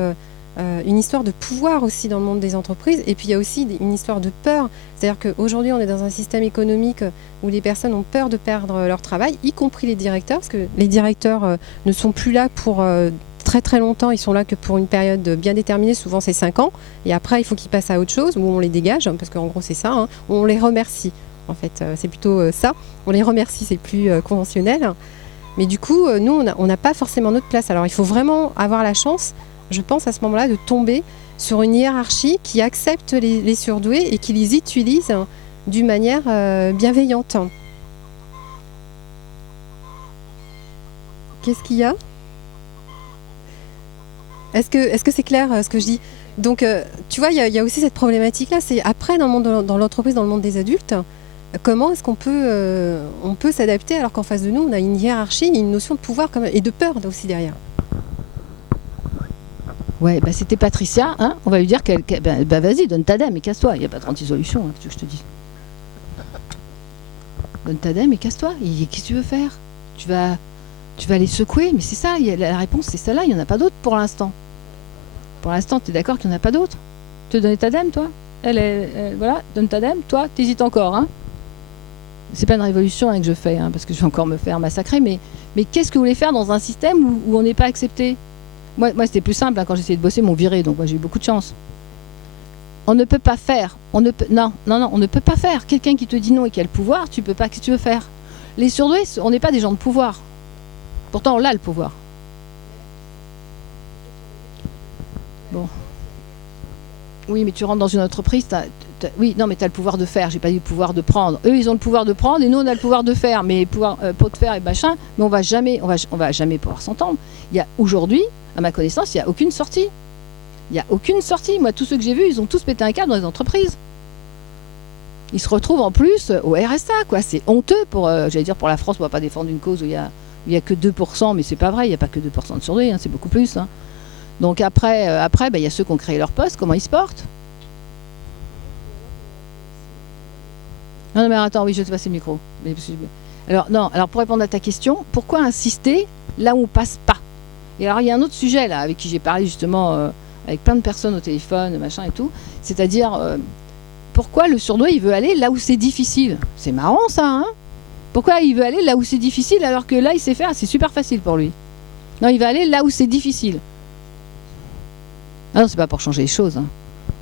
une histoire de pouvoir aussi dans le monde des entreprises, et puis il y a aussi une histoire de peur. C'est-à-dire qu'aujourd'hui, on est dans un système économique où les personnes ont peur de perdre leur travail, y compris les directeurs, parce que les directeurs ne sont plus là pour très très longtemps, ils sont là que pour une période bien déterminée, souvent c'est 5 ans, et après il faut qu'ils passent à autre chose, ou on les dégage, parce qu'en gros c'est ça, hein, on les remercie, en fait, c'est plutôt ça, on les remercie, c'est plus conventionnel, mais du coup, nous on n'a pas forcément notre place, alors il faut vraiment avoir la chance, je pense à ce moment-là, de tomber sur une hiérarchie qui accepte les surdoués et qui les utilise d'une manière bienveillante. Qu'est-ce qu'il y a ? Est-ce que c'est clair ce que je dis? Donc, tu vois, il y a aussi cette problématique-là. C'est après, dans l'entreprise, dans le monde des adultes, comment est-ce qu'on peut s'adapter alors qu'en face de nous, on a une hiérarchie, une notion de pouvoir et de peur aussi derrière. Ouais, bah c'était Patricia, hein, on va lui dire vas-y, donne ta dème et casse-toi. Il n'y a pas 36 solutions, hein, que je te dis. Donne ta dème et casse-toi. Qu'est-ce que tu veux faire? Tu vas les secouer, mais c'est ça, la réponse c'est celle-là, il n'y en a pas d'autre pour l'instant. Pour l'instant, tu es d'accord qu'il n'y en a pas d'autre? Tu te donnes ta dème, toi? Voilà, donne ta dème, toi, t'hésites encore, hein? C'est pas une révolution que je fais, hein, parce que je vais encore me faire massacrer, mais qu'est-ce que vous voulez faire dans un système où on n'est pas accepté? Moi c'était plus simple, hein, quand j'essayais de bosser, ils m'ont viré, donc moi j'ai eu beaucoup de chance. On ne peut pas faire, on ne peut pas faire. Quelqu'un qui te dit non et qui a le pouvoir, tu peux pas, qu'est-ce que tu veux faire? Les surdoués, on n'est pas des gens de pouvoir. Pourtant, on a le pouvoir. Bon. Oui, mais tu rentres dans une entreprise, oui, non, mais tu as le pouvoir de faire, j'ai pas dit le pouvoir de prendre. Eux, ils ont le pouvoir de prendre et nous, on a le pouvoir de faire, mais pot de fer et machin, mais on va jamais pouvoir s'entendre. Aujourd'hui, à ma connaissance, il n'y a aucune sortie. Il n'y a aucune sortie. Moi, tous ceux que j'ai vus, ils ont tous pété un câble dans les entreprises. Ils se retrouvent en plus au RSA, quoi. C'est honteux pour la France. On ne va pas défendre une cause où il y a que 2%, mais c'est pas vrai, il n'y a pas que 2% de surdoués, hein, c'est beaucoup plus. Hein. Donc après, il y a ceux qui ont créé leur poste, comment ils se portent. Non, mais attends, oui, je vais te passer le micro. Alors, pour répondre à ta question, pourquoi insister là où on passe pas? Et alors, il y a un autre sujet, là, avec qui j'ai parlé justement, avec plein de personnes au téléphone, machin et tout, c'est-à-dire, pourquoi le surdoué, il veut aller là où c'est difficile? C'est marrant, ça, hein? Pourquoi il veut aller là où c'est difficile, alors que là, il sait faire, c'est super facile pour lui? Non, il va aller là où c'est difficile. Ah non, c'est pas pour changer les choses, hein.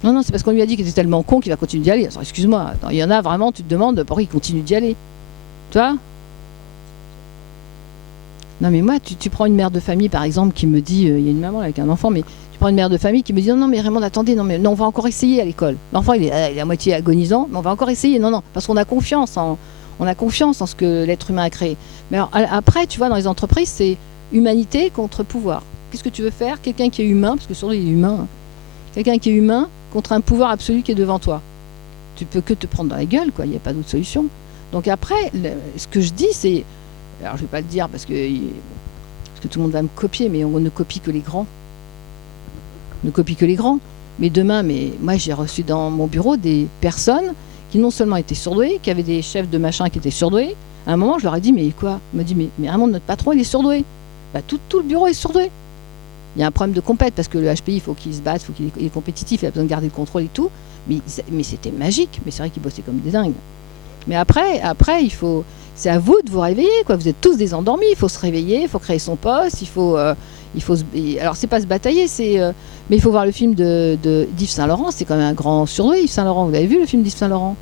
Non, c'est parce qu'on lui a dit qu'il était tellement con qu'il va continuer d'y aller. Alors, excuse-moi, il y en a vraiment, tu te demandes pourquoi il continue d'y aller. Tu vois? Non, mais moi, tu prends une mère de famille, par exemple, qui me dit, il y a une maman avec un enfant, mais tu prends une mère de famille qui me dit, non, mais Raymond, attendez, non, on va encore essayer à l'école. L'enfant, il est à moitié agonisant, mais on va encore essayer. Non, parce qu'on a confiance en ce que l'être humain a créé. Mais alors, après, tu vois, dans les entreprises, c'est humanité contre pouvoir. Qu'est-ce que tu veux faire? Quelqu'un qui est humain, parce que surtout, il est humain, hein. Quelqu'un qui est humain contre un pouvoir absolu qui est devant toi. Tu peux que te prendre dans la gueule, quoi. Il n'y a pas d'autre solution. Donc après, ce que je dis, c'est... Alors je ne vais pas le dire parce que tout le monde va me copier, mais on ne copie que les grands. On ne copie que les grands. Mais demain, moi j'ai reçu dans mon bureau des personnes qui non seulement étaient surdouées, qui avaient des chefs de machin qui étaient surdoués. À un moment, je leur ai dit, mais quoi? On m'a dit, mais Raymond, notre patron, il est surdoué. Bah, tout le bureau est surdoué. Il y a un problème de compète parce que le HPI, il faut qu'il se batte, il faut qu'il est compétitif, il a besoin de garder le contrôle et tout. Mais c'était magique. Mais c'est vrai qu'ils bossaient comme des dingues. Mais après, c'est à vous de vous réveiller, quoi. Vous êtes tous des endormis. Il faut se réveiller, il faut créer son poste, alors c'est pas se batailler, mais il faut voir le film d'Yves Saint-Laurent. C'est quand même un grand surdoué, Yves Saint-Laurent. Vous avez vu le film d'Yves Saint-Laurent?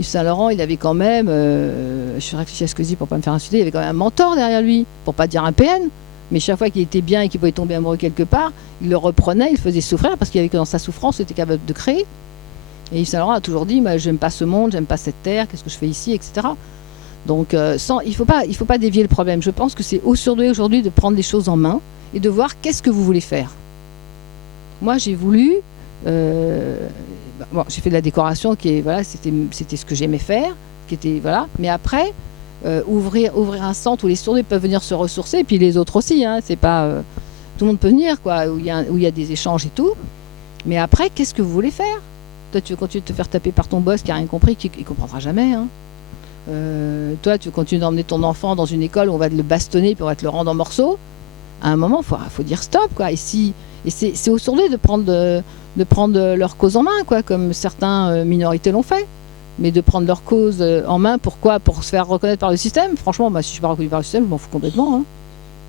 Yves Saint-Laurent, il avait quand même, je réfléchis à ce que je dis pour pas me faire insulter, il avait quand même un mentor derrière lui, pour pas dire un PN. Mais chaque fois qu'il était bien et qu'il pouvait tomber amoureux quelque part, il le reprenait, il le faisait souffrir parce qu'il avait que dans sa souffrance, il était capable de créer. Et Yves Saint-Laurent a toujours dit, j'aime pas ce monde, j'aime pas cette terre, qu'est-ce que je fais ici, etc. Donc il faut pas dévier le problème. Je pense que c'est aux surdoués aujourd'hui de prendre les choses en main et de voir qu'est-ce que vous voulez faire. Moi, j'ai voulu... j'ai fait de la décoration, c'était ce que j'aimais faire, mais après... ouvrir un centre où les surdoués peuvent venir se ressourcer, et puis les autres aussi, hein, c'est pas tout le monde peut venir, quoi, où il y a des échanges et tout. Mais après, qu'est-ce que vous voulez faire? Toi, tu veux continuer de te faire taper par ton boss qui a rien compris, qui comprendra jamais, hein. Toi, tu veux continuer d'emmener ton enfant dans une école où on va le bastonner puis on va te le rendre en morceaux. À un moment, faut dire stop, quoi. Et c'est aux surdoués de prendre leur cause en main, quoi, comme certaines minorités l'ont fait. Mais de prendre leur cause en main, pourquoi? Pour se faire reconnaître par le système. Franchement, si je suis pas reconnu par le système, je m'en fous complètement, hein.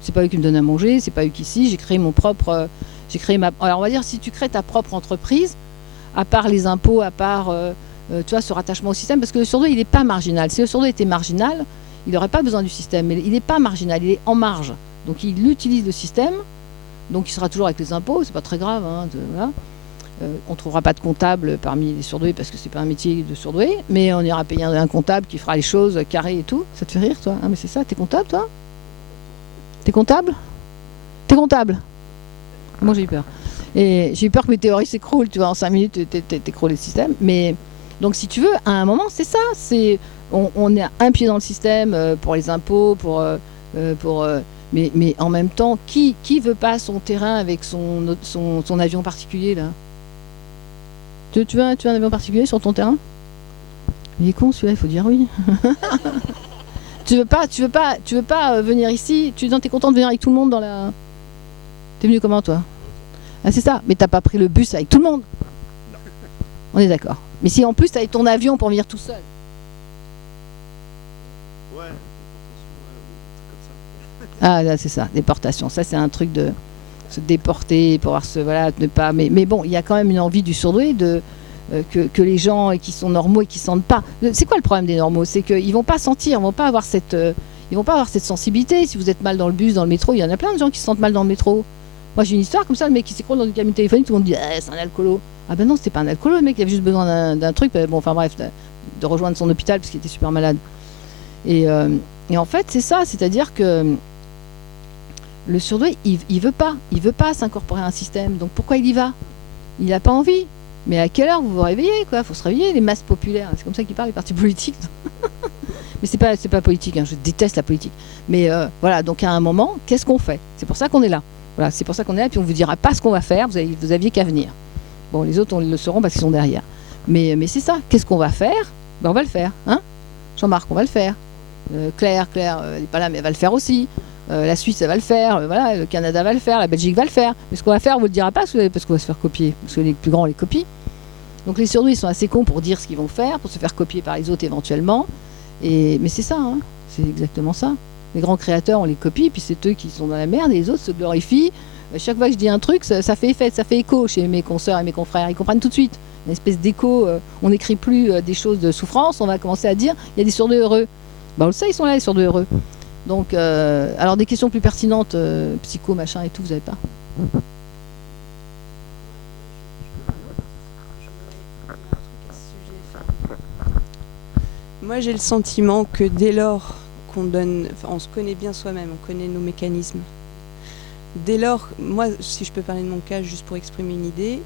C'est pas eux qui me donnent à manger, c'est pas eux qui ici. J'ai créé alors on va dire, si tu crées ta propre entreprise, à part les impôts, à part tu vois, ce rattachement au système, parce que le surdoué, il n'est pas marginal. Si le surdoué était marginal, il n'aurait pas besoin du système. Mais il n'est pas marginal, il est en marge. Donc il utilise le système, donc il sera toujours avec les impôts, c'est pas très grave, hein, voilà. On ne trouvera pas de comptable parmi les surdoués parce que c'est pas un métier de surdoué, mais on ira payer un comptable qui fera les choses carrées et tout. Ça te fait rire, toi? Ah, mais c'est ça, t'es comptable, toi? T'es comptable? T'es comptable? Moi, j'ai eu peur. Et j'ai eu peur que mes théories s'écroulent, tu vois, en 5 minutes, t'écroules le système. Mais donc, si tu veux, à un moment, c'est ça. On est un pied dans le système pour les impôts, mais en même temps, qui veut pas son terrain avec son avion particulier, là? Tu veux un avion particulier sur ton terrain? Il est con celui-là, il faut dire oui. Tu veux pas venir ici? T'es content de venir avec tout le monde dans la... T'es venu comment, toi? Ah, c'est ça, mais t'as pas pris le bus avec tout le monde? Non. On est d'accord. Mais si en plus t'avais ton avion pour venir tout seul? Ouais, Ah, là, c'est ça, déportation. Ça, c'est un truc de se déporter, pouvoir se... Voilà, ne pas... Mais bon, il y a quand même une envie du surdoué que les gens qui sont normaux et qui sentent pas. C'est quoi le problème des normaux? C'est qu'ils vont pas sentir, ils vont pas avoir cette sensibilité. Si vous êtes mal dans le bus, dans le métro, il y en a plein de gens qui se sentent mal dans le métro. Moi j'ai une histoire comme ça, le mec qui s'écroule dans une cabine téléphonique, tout le monde dit c'est un alcoolo. Ah ben non, c'était pas un alcoolo, le mec il avait juste besoin d'un truc, bon enfin bref, de rejoindre son hôpital parce qu'il était super malade. Et en fait c'est ça, c'est-à-dire que le surdoué il veut pas s'incorporer à un système, donc pourquoi il y va? Il n'a pas envie. Mais à quelle heure vous vous réveillez, quoi? Faut se réveiller, les masses populaires. C'est comme ça qu'ils parlent, les partis politiques. Mais c'est pas politique, hein. Je déteste la politique. Mais voilà, donc à un moment, qu'est-ce qu'on fait? C'est pour ça qu'on est là. Voilà, c'est pour ça qu'on est là, puis on vous dira pas ce qu'on va faire, vous aviez qu'à venir. Bon, les autres, on le sauront parce qu'ils sont derrière. Mais c'est ça, qu'est-ce qu'on va faire? Ben, on va le faire, hein? Jean-Marc, on va le faire. Claire, elle n'est pas là, mais elle va le faire aussi. La Suisse, elle va le faire, voilà, le Canada va le faire, la Belgique va le faire. Mais ce qu'on va faire, on ne vous le dira pas parce qu'on va se faire copier, parce que les plus grands on les copient. Donc les surdoués, ils sont assez cons pour dire ce qu'ils vont faire, pour se faire copier par les autres éventuellement. Mais c'est ça, hein, c'est exactement ça. Les grands créateurs, on les copie, puis c'est eux qui sont dans la merde, et les autres se glorifient. Chaque fois que je dis un truc, ça fait effet, ça fait écho chez mes consoeurs et mes confrères. Ils comprennent tout de suite. Une espèce d'écho, on n'écrit plus des choses de souffrance, on va commencer à dire, il y a des surdoués heureux. Ben on le sait, ils sont là, les surdoués heureux. Donc, alors des questions plus pertinentes, psycho, machin et tout, vous n'avez pas? Moi, j'ai le sentiment que dès lors qu'on donne, enfin, on se connaît bien soi-même, on connaît nos mécanismes. Dès lors, moi, si je peux parler de mon cas, juste pour exprimer une idée,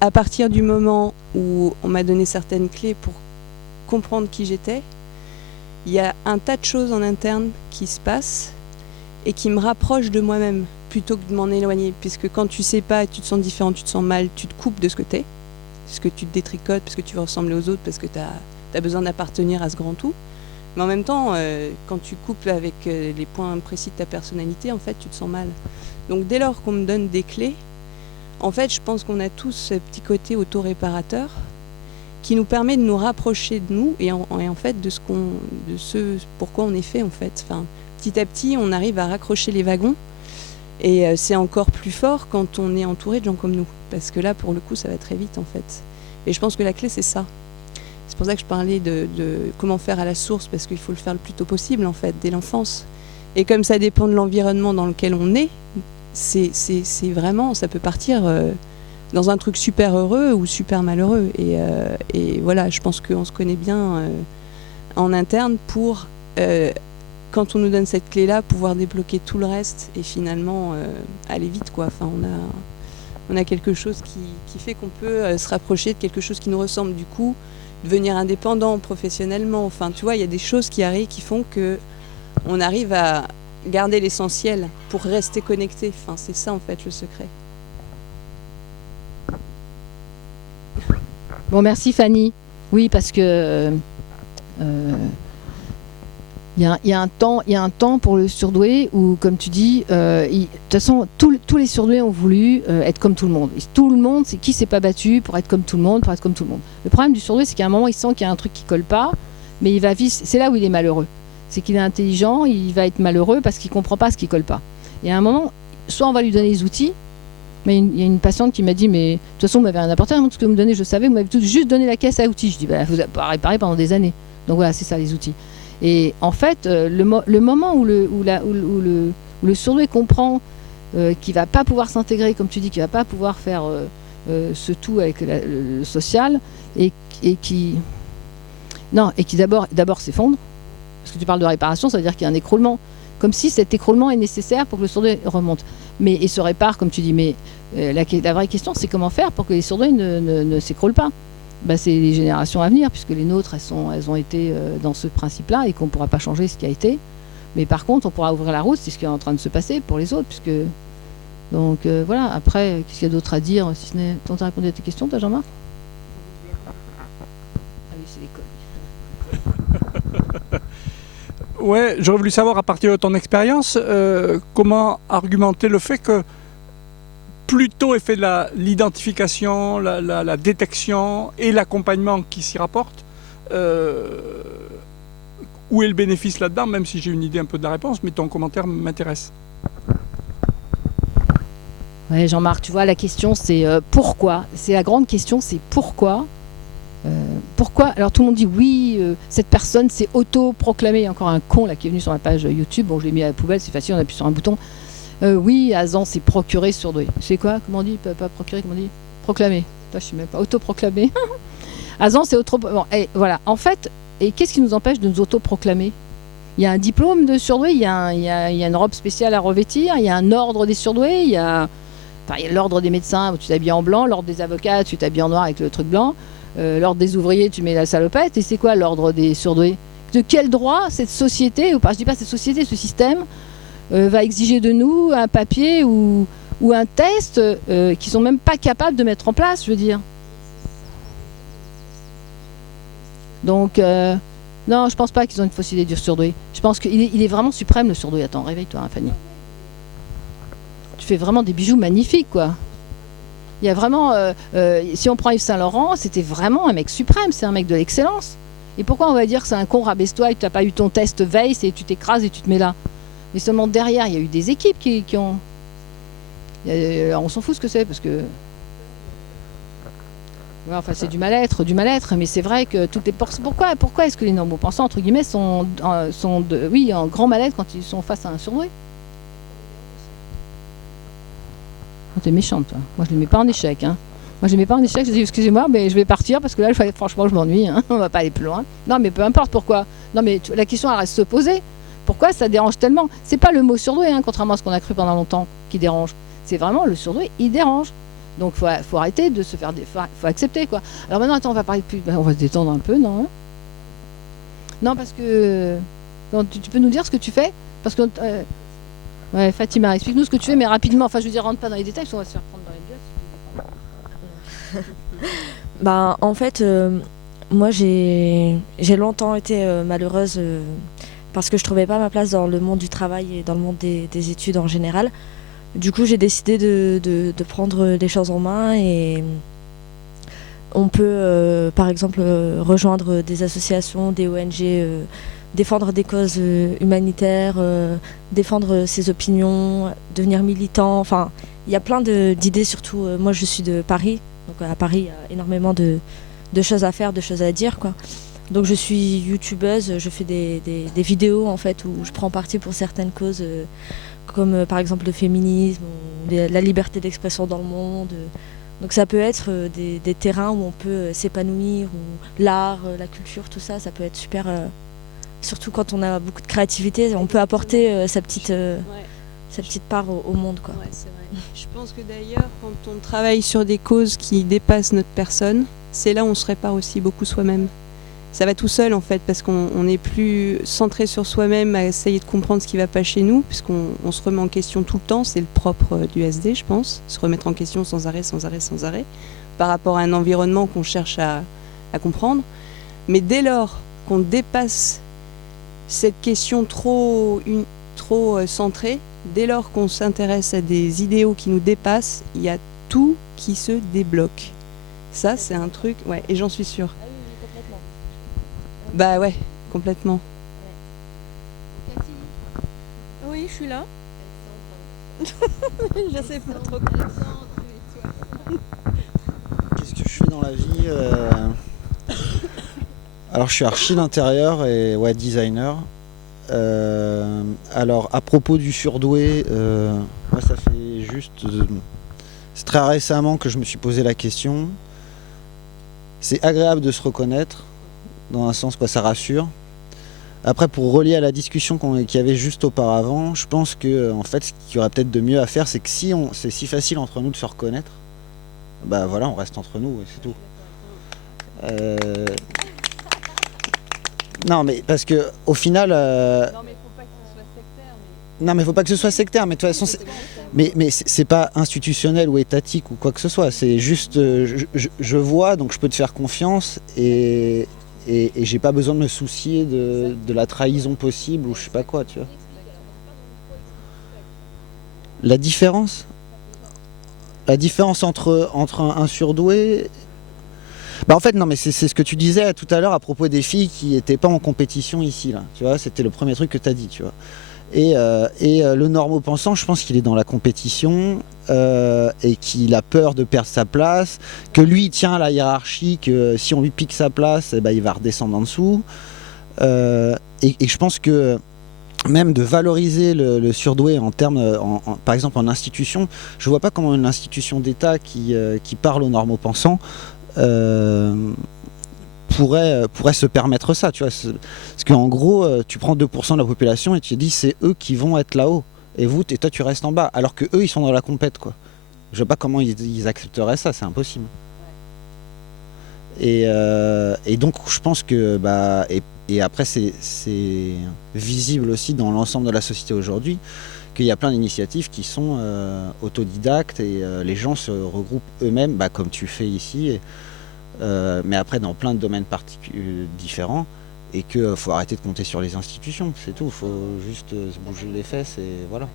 à partir du moment où on m'a donné certaines clés pour comprendre qui j'étais, il y a un tas de choses en interne qui se passent et qui me rapprochent de moi-même plutôt que de m'en éloigner. Puisque quand tu sais pas et tu te sens différent, tu te sens mal, tu te coupes de ce que t'es, parce que tu te détricotes, parce que tu veux ressembler aux autres, parce que tu as besoin d'appartenir à ce grand tout. Mais en même temps, quand tu coupes avec les points précis de ta personnalité, en fait, tu te sens mal. Donc dès lors qu'on me donne des clés, en fait, je pense qu'on a tous ce petit côté auto-réparateur qui nous permet de nous rapprocher de nous et en fait de ce pourquoi on est fait en fait. Enfin, petit à petit, on arrive à raccrocher les wagons et c'est encore plus fort quand on est entouré de gens comme nous, parce que là, pour le coup, ça va très vite en fait. Et je pense que la clé, c'est ça. C'est pour ça que je parlais de comment faire à la source, parce qu'il faut le faire le plus tôt possible en fait, dès l'enfance. Et comme ça dépend de l'environnement dans lequel on est, c'est vraiment, ça peut partir dans un truc super heureux ou super malheureux. Et voilà, je pense qu'on se connaît bien en interne pour, quand on nous donne cette clé-là, pouvoir débloquer tout le reste et finalement aller vite, quoi. Enfin, on a quelque chose qui fait qu'on peut se rapprocher de quelque chose qui nous ressemble. Du coup, devenir indépendant professionnellement. Enfin, tu vois, il y a des choses qui arrivent qui font que on arrive à garder l'essentiel pour rester connecté. Enfin, c'est ça en fait le secret. Bon, merci Fanny. Oui, parce que il y a un temps pour le surdoué où, comme tu dis, de toute façon, tous les surdoués ont voulu être comme tout le monde. Et tout le monde, c'est qui s'est pas battu pour être comme tout le monde, pour être comme tout le monde. Le problème du surdoué, c'est qu'à un moment, il sent qu'il y a un truc qui colle pas, mais il va vivre. C'est là où il est malheureux. C'est qu'il est intelligent, il va être malheureux parce qu'il comprend pas ce qui colle pas. Et à un moment, soit on va lui donner les outils. Mais il y a une patiente qui m'a dit, mais de toute façon, vous m'avez rien apporté, tout ce que vous me donnez, je savais, vous m'avez juste donné la caisse à outils. Je dis, bah, vous avez pas réparé pendant des années. Donc voilà, c'est ça les outils. Et en fait, le moment où le surdoué comprend qu'il va pas pouvoir s'intégrer, comme tu dis, qu'il va pas pouvoir faire ce tout avec le social, et qui d'abord s'effondre, parce que tu parles de réparation, ça veut dire qu'il y a un écroulement, comme si cet écroulement est nécessaire pour que le surdoué remonte. Mais il se répare, comme tu dis, mais la vraie question, c'est comment faire pour que les surdoués ne s'écroulent pas. Ben, c'est les générations à venir, puisque les nôtres, elles ont été dans ce principe-là et qu'on ne pourra pas changer ce qui a été. Mais par contre, on pourra ouvrir la route, c'est ce qui est en train de se passer pour les autres. Puisque... Donc voilà, après, qu'est-ce qu'il y a d'autre à dire, si ce n'est... T'as répondu à tes questions, toi, Jean-Marc? Ah oui, c'est l'école. Ouais, j'aurais voulu savoir, à partir de ton expérience, comment argumenter le fait que plus tôt est fait l'identification, la détection et l'accompagnement qui s'y rapporte, où est le bénéfice là-dedans, même si j'ai une idée un peu de la réponse, mais ton commentaire m'intéresse. Ouais, Jean-Marc, tu vois, la question c'est pourquoi. C'est la grande question, c'est pourquoi. Pourquoi? Alors tout le monde dit oui, cette personne s'est auto-proclamée. Il y a encore un con là qui est venu sur la page YouTube. Bon, je l'ai mis à la poubelle, c'est facile, on appuie sur un bouton. Oui, Azan s'est procuré surdoué. C'est quoi? Comment on dit? Pas procuré, comment on dit? Proclamé. Toi, je sais même pas. Auto-proclamé. Azan, c'est auto. Bon, et voilà. En fait, et qu'est-ce qui nous empêche de nous auto-proclamer? Il y a un diplôme de surdoué, il y a une robe spéciale à revêtir, il y a un ordre des surdoués, il y a l'ordre des médecins où tu t'habilles en blanc, l'ordre des avocats, tu t'habilles en noir avec le truc blanc. L'ordre des ouvriers, tu mets la salopette. Et c'est quoi l'ordre des surdoués? De quel droit cette société, ou pas, je dis pas cette société, ce système, va exiger de nous un papier ou un test qu'ils sont même pas capables de mettre en place, je veux dire. Donc, non, je pense pas qu'ils ont une fausse idée du surdoué. Je pense qu'il est vraiment suprême, le surdoué. Attends, réveille-toi, hein, Fanny. Tu fais vraiment des bijoux magnifiques, quoi. Il y a vraiment, si on prend Yves Saint-Laurent, c'était vraiment un mec suprême, c'est un mec de l'excellence. Et pourquoi on va dire que c'est un con, rabaisse-toi et que tu n'as pas eu ton test veille, et tu t'écrases et tu te mets là? Mais seulement derrière, il y a eu des équipes qui ont... Alors on s'en fout ce que c'est, parce que... Ouais, enfin, c'est du mal-être, mais c'est vrai que toutes les... Pourquoi est-ce que les normaux-pensants, entre guillemets, sont en grand mal-être quand ils sont face à un surdoué? T'es méchante, toi. Moi, je ne les mets pas en échec. Hein. Moi, je ne les mets pas en échec. Je dis, excusez-moi, mais je vais partir parce que là, franchement, je m'ennuie. Hein. On va pas aller plus loin. Non, mais peu importe pourquoi. Non, mais la question, elle reste se poser. Pourquoi ça dérange tellement? C'est pas le mot surdoué, hein, contrairement à ce qu'on a cru pendant longtemps, qui dérange. C'est vraiment le surdoué, il dérange. Donc, faut arrêter de se faire... Faut accepter, quoi. Alors maintenant, attends, on va parler plus... on va se détendre un peu, non? Non, parce que... Tu peux nous dire ce que tu fais? Parce que... Ouais, Fatima, explique-nous ce que tu fais, mais rapidement. Enfin, je veux dire, rentre pas dans les détails, parce qu'on va se faire prendre dans les gueules. Bah, en fait, moi, j'ai longtemps été malheureuse parce que je trouvais pas ma place dans le monde du travail et dans le monde des études en général. Du coup, j'ai décidé de prendre les choses en main et on peut, par exemple, rejoindre des associations, des ONG, défendre des causes humanitaires, défendre ses opinions, devenir militant. Enfin, il y a plein d'idées, surtout. Moi, je suis de Paris. Donc, à Paris, il y a énormément de choses à faire, de choses à dire, quoi. Donc, je suis youtubeuse. Je fais des vidéos, en fait, où je prends parti pour certaines causes, comme par exemple le féminisme, ou la liberté d'expression dans le monde. Donc, ça peut être des terrains où on peut s'épanouir, ou l'art, la culture, tout ça, ça peut être super... Surtout quand on a beaucoup de créativité, on peut apporter sa petite part au monde, quoi. Ouais, c'est vrai. Je pense que d'ailleurs, quand on travaille sur des causes qui dépassent notre personne, c'est là où on se répare aussi beaucoup soi-même. Ça va tout seul, en fait, parce qu'on n'est plus centré sur soi-même à essayer de comprendre ce qui ne va pas chez nous, puisqu'on se remet en question tout le temps. C'est le propre du SD, je pense. Se remettre en question sans arrêt, par rapport à un environnement qu'on cherche à comprendre. Mais dès lors qu'on dépasse cette question trop centrée, dès lors qu'on s'intéresse à des idéaux qui nous dépassent, il y a tout qui se débloque. Ça, c'est un truc... Ouais, et j'en suis sûre. Ah oui, complètement. Bah ouais, complètement. Oui, je suis là. Je sais pas trop. Qu'est-ce que je fais dans la vie Alors, je suis archi d'intérieur et designer. Alors, à propos du surdoué, moi, ça fait juste... c'est très récemment que je me suis posé la question. C'est agréable de se reconnaître, dans un sens, quoi, ça rassure. Après, pour relier à la discussion qu'il y avait juste auparavant, je pense que, en fait, ce qu'il y aurait peut-être de mieux à faire, c'est que si c'est si facile entre nous de se reconnaître, bah voilà, on reste entre nous et c'est tout. Non, mais parce que au final. Non, mais faut pas que ce soit sectaire. Non, mais faut pas que ce soit sectaire. Mais de toute façon, mais c'est pas institutionnel ou étatique ou quoi que ce soit. C'est juste, je vois, donc je peux te faire confiance et j'ai pas besoin de me soucier de la trahison possible ou je sais pas quoi, tu vois. La différence entre un surdoué... Bah en fait non, mais c'est ce que tu disais tout à l'heure à propos des filles qui n'étaient pas en compétition ici là, tu vois, c'était le premier truc que tu as dit, tu vois. Et le normopensant, je pense qu'il est dans la compétition et qu'il a peur de perdre sa place, que lui il tient à la hiérarchie, que si on lui pique sa place, eh ben, il va redescendre en dessous. Et je pense que même de valoriser le surdoué en termes, par exemple en institution, je vois pas comment une institution d'État qui parle aux normopensants pourrait se permettre ça, tu vois. Parce qu'en gros, tu prends 2% de la population et tu te dis c'est eux qui vont être là-haut. Et toi tu restes en bas. Alors que eux ils sont dans la compète, quoi. Je vois pas comment ils accepteraient ça, c'est impossible. Et donc je pense que et après c'est visible aussi dans l'ensemble de la société aujourd'hui qu'il y a plein d'initiatives qui sont autodidactes et les gens se regroupent eux-mêmes, comme tu fais ici, mais après dans plein de domaines différents, et qu'il faut arrêter de compter sur les institutions, c'est tout, il faut juste se bouger les fesses et voilà.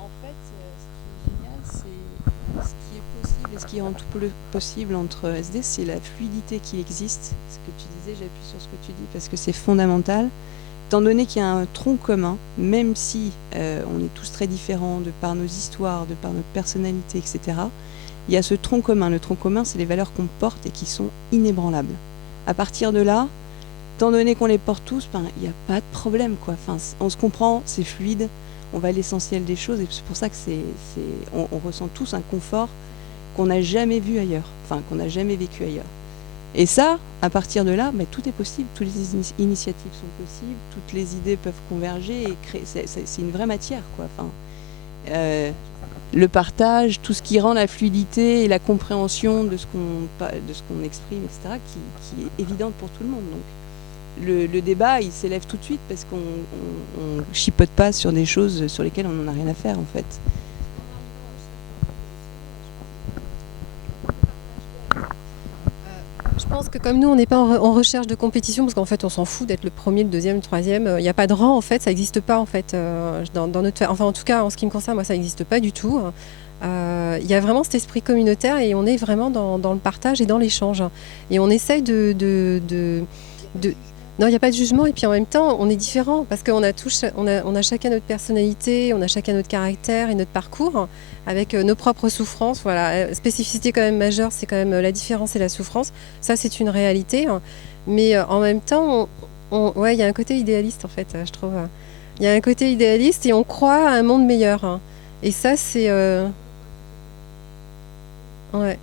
En fait, ce qui est génial, c'est ce qui est possible et ce qui rend tout possible entre SD, c'est la fluidité qui existe. Ce que tu disais, j'appuie sur ce que tu dis parce que c'est fondamental. Étant donné qu'il y a un tronc commun, même si on est tous très différents de par nos histoires, de par notre personnalité, etc., il y a ce tronc commun. Le tronc commun, c'est les valeurs qu'on porte et qui sont inébranlables. À partir de là, étant donné qu'on les porte tous, il n'y a pas de problème, quoi. Enfin, on se comprend, c'est fluide, on va à l'essentiel des choses, et c'est pour ça que on ressent tous un confort qu'on n'a jamais vu ailleurs, enfin qu'on n'a jamais vécu ailleurs. Et ça, à partir de là, tout est possible, toutes les initiatives sont possibles, toutes les idées peuvent converger et créer. C'est une vraie matière, quoi. Enfin, le partage, tout ce qui rend la fluidité et la compréhension de ce qu'on exprime, etc., qui est évidente pour tout le monde. Donc, le débat, il s'élève tout de suite parce qu'on chipote pas sur des choses sur lesquelles on n'en a rien à faire, en fait. Je pense que comme nous, on n'est pas en recherche de compétition, parce qu'en fait, on s'en fout d'être le premier, le deuxième, le troisième. Il n'y a pas de rang, en fait, ça n'existe pas, en fait. Dans notre... Enfin, en tout cas, en ce qui me concerne, moi, ça n'existe pas du tout. Il y a vraiment cet esprit communautaire et on est vraiment dans le partage et dans l'échange. Et on essaye Non, il n'y a pas de jugement, et puis en même temps, on est différents, parce qu'on a chacun notre personnalité, on a chacun notre caractère et notre parcours, avec nos propres souffrances. Voilà, spécificité quand même majeure, c'est quand même la différence et la souffrance. Ça, c'est une réalité. Mais en même temps, il y a un côté idéaliste, en fait, je trouve. Il y a un côté idéaliste et on croit à un monde meilleur. Et ça, c'est... Ouais.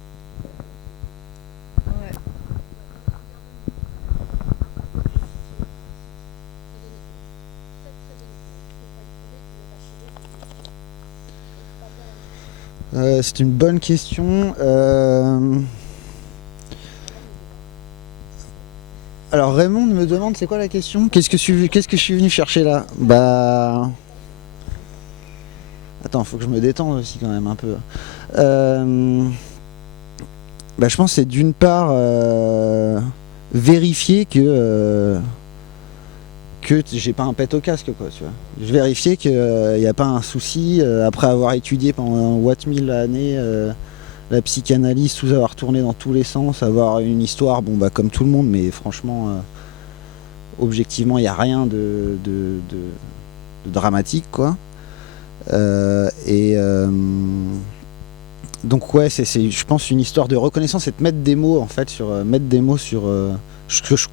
C'est une bonne question. Alors Raymond me demande c'est quoi la question ? Qu'est-ce que je suis venu chercher là ? Attends, faut que je me détende aussi quand même un peu. Je pense que c'est d'une part vérifier que j'ai pas un pet au casque, quoi, tu vois. Je vérifier qu'il n'y a pas un souci après avoir étudié pendant Watt 1000 années la psychanalyse, tout avoir tourné dans tous les sens, avoir une histoire, comme tout le monde, mais franchement, objectivement, il n'y a rien de dramatique, quoi. Donc ouais, c'est je pense une histoire de reconnaissance et de mettre des mots en fait sur je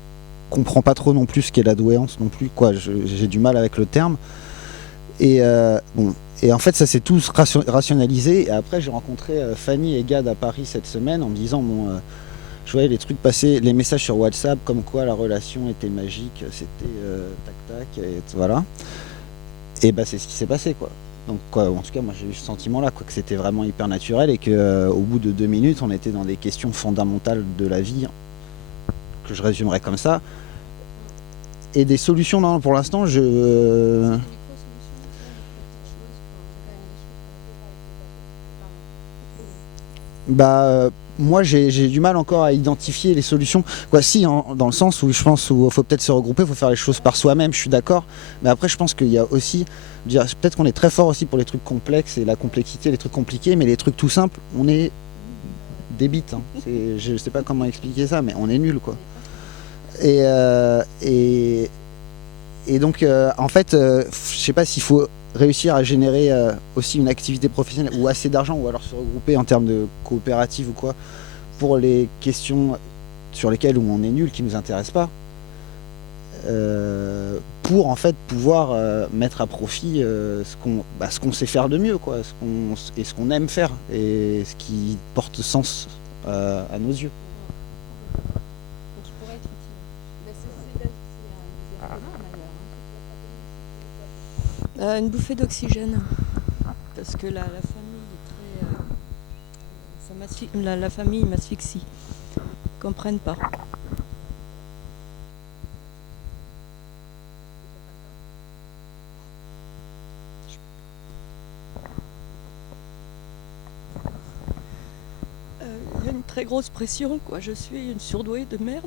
comprends pas trop non plus ce qu'est la douéance non plus, quoi. J'ai du mal avec le terme. Et en fait, ça s'est tout rationalisé. Et après, j'ai rencontré Fanny et Gad à Paris cette semaine en me disant, je voyais les trucs passer, les messages sur WhatsApp, comme quoi la relation était magique, c'était tac-tac, et voilà. Et c'est ce qui s'est passé, quoi. Donc, quoi, en tout cas, moi j'ai eu ce sentiment-là, quoi, que c'était vraiment hyper naturel et qu'au bout de 2 minutes, on était dans des questions fondamentales de la vie, que je résumerai comme ça. Et des solutions, non, pour l'instant, moi j'ai du mal encore à identifier les solutions, quoi. Si, dans le sens où je pense qu'il faut peut-être se regrouper, il faut faire les choses par soi-même, je suis d'accord, mais après je pense qu'il y a aussi, peut-être qu'on est très fort aussi pour les trucs complexes et la complexité, les trucs compliqués, mais les trucs tout simples, on est des bites, hein. Je sais pas comment expliquer ça, mais on est nul, quoi. Et Et donc, en fait, je sais pas s'il faut réussir à générer aussi une activité professionnelle ou assez d'argent, ou alors se regrouper en termes de coopérative ou quoi, pour les questions sur lesquelles on est nul, qui nous intéressent pas, pour en fait pouvoir mettre à profit ce qu'on sait faire de mieux, quoi, ce qu'on aime faire et ce qui porte sens à nos yeux. Une bouffée d'oxygène, parce que la famille est très, la famille m'asphyxie, ils comprennent pas. Il y a une très grosse pression, quoi. Je suis une surdouée de merde.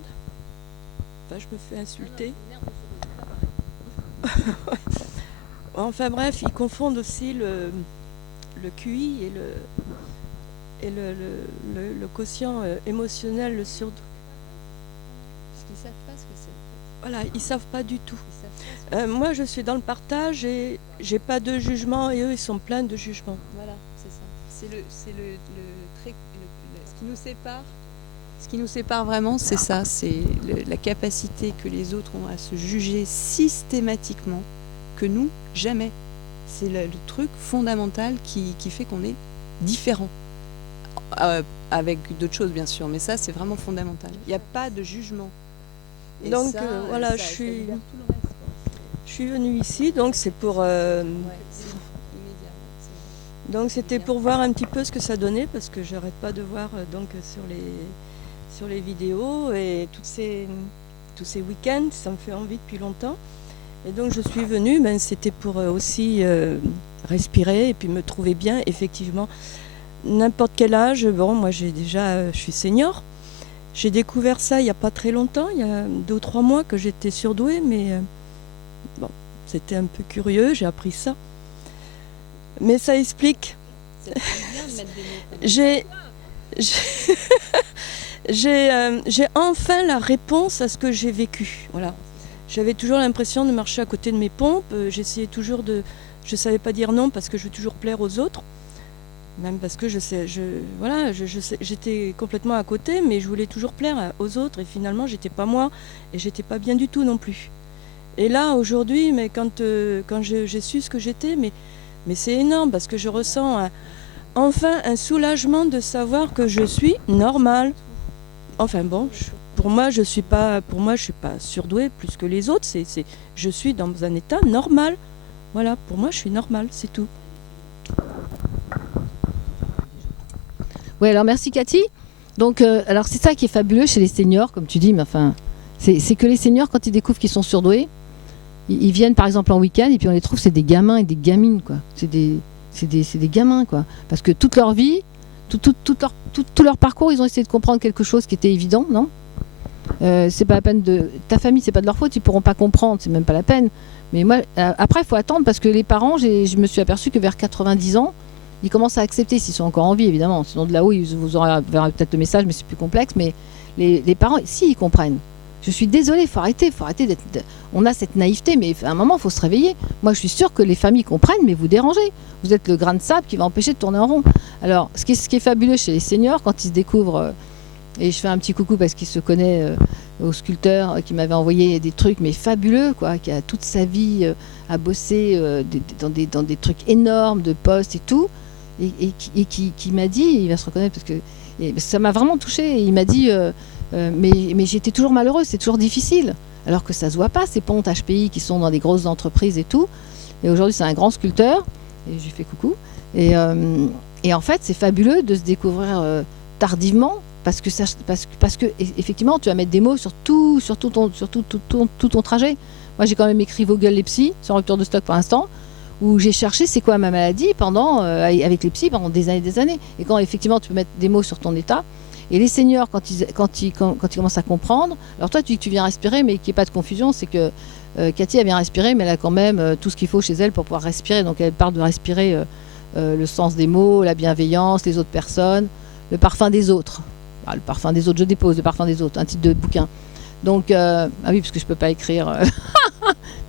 Enfin, je me fais insulter. Enfin bref, ils confondent aussi le QI et le quotient émotionnel, le surdoué. Parce qu'ils savent pas ce que c'est. Voilà, ils savent pas du tout. Moi, je suis dans le partage et j'ai pas de jugement et eux, ils sont pleins de jugement. Voilà, c'est ça. C'est le trait, ce qui nous sépare. Ce qui nous sépare vraiment, c'est ça, c'est la capacité que les autres ont à se juger systématiquement, que nous, jamais. C'est le truc fondamental qui fait qu'on est différent. Avec d'autres choses, bien sûr, mais ça, c'est vraiment fondamental. Il n'y a pas de jugement. Et donc, ça, voilà, ça je suis libère tout le reste, quoi. Je suis venue ici, donc c'est pour... Ouais, donc c'était pour voir un petit peu ce que ça donnait, parce que j'arrête pas de voir donc sur les vidéos et tous ces week-ends, ça me fait envie depuis longtemps. Et donc je suis venue, c'était pour aussi respirer et puis me trouver bien, effectivement. N'importe quel âge, bon, moi je suis senior. J'ai découvert ça il n'y a pas très longtemps, il y a 2 ou 3 mois que j'étais surdouée, mais bon, c'était un peu curieux, j'ai appris ça. Mais ça explique. C'est bien de mettre des mots. J'ai enfin la réponse à ce que j'ai vécu. Voilà. J'avais toujours l'impression de marcher à côté de mes pompes. J'essayais toujours de... Je ne savais pas dire non parce que je veux toujours plaire aux autres. Même parce que j'étais complètement à côté, mais je voulais toujours plaire aux autres. Et finalement, j'étais pas moi. Et j'étais pas bien du tout non plus. Et là, aujourd'hui, mais quand j'ai su ce que j'étais, mais c'est énorme parce que je ressens enfin un soulagement de savoir que je suis normale. Enfin bon, pour moi, je suis pas surdouée plus que les autres. Je suis dans un état normal. Voilà, pour moi, je suis normale, c'est tout. Oui, alors merci Cathy. Donc, alors c'est ça qui est fabuleux chez les seniors, comme tu dis, mais enfin, c'est que les seniors, quand ils découvrent qu'ils sont surdoués, ils viennent par exemple en week-end et puis on les trouve, c'est des gamins et des gamines, quoi. C'est des gamins, quoi. Parce que toute leur vie, tout leur parcours, ils ont essayé de comprendre quelque chose qui était évident, non ? C'est pas la peine de... Ta famille, c'est pas de leur faute, ils pourront pas comprendre, c'est même pas la peine. Mais moi, après, il faut attendre parce que les parents, je me suis aperçue que vers 90 ans, ils commencent à accepter, s'ils sont encore en vie, évidemment. Sinon, de là-haut, vous aurez peut-être le message, mais c'est plus complexe. Mais les parents, si, ils comprennent. Je suis désolée, il faut arrêter d'être... On a cette naïveté, mais à un moment, il faut se réveiller. Moi, je suis sûre que les familles comprennent, mais vous dérangez. Vous êtes le grain de sable qui va empêcher de tourner en rond. Alors, ce qui est fabuleux chez les seniors, quand ils se découvrent... et je fais un petit coucou parce qu'il se connaît au sculpteur qui m'avait envoyé des trucs, mais fabuleux, quoi, qui a toute sa vie à bosser dans des trucs énormes de postes et tout, et qui m'a dit, il va se reconnaître parce que ça m'a vraiment touchée, il m'a dit mais j'étais toujours malheureuse, c'est toujours difficile, alors que ça se voit pas, ces pontes HPI qui sont dans des grosses entreprises et tout, et aujourd'hui c'est un grand sculpteur, et je lui fais coucou, et en fait c'est fabuleux de se découvrir tardivement, parce que effectivement tu vas mettre des mots sur tout ton trajet. Moi j'ai quand même écrit Vos gueules les psys, sans rupture de stock pour l'instant, où j'ai cherché c'est quoi ma maladie avec les psys pendant des années. Et quand effectivement tu peux mettre des mots sur ton état, et les seniors quand ils commencent à comprendre, alors toi tu dis que tu viens respirer, mais qu'il n'y ait pas de confusion, c'est que Cathy elle vient respirer, mais elle a quand même tout ce qu'il faut chez elle pour pouvoir respirer, donc elle parle de respirer le sens des mots, la bienveillance, les autres personnes, le parfum des autres. Le parfum des autres, je dépose le parfum des autres, un titre de bouquin. Donc, ah oui, parce que je peux pas écrire.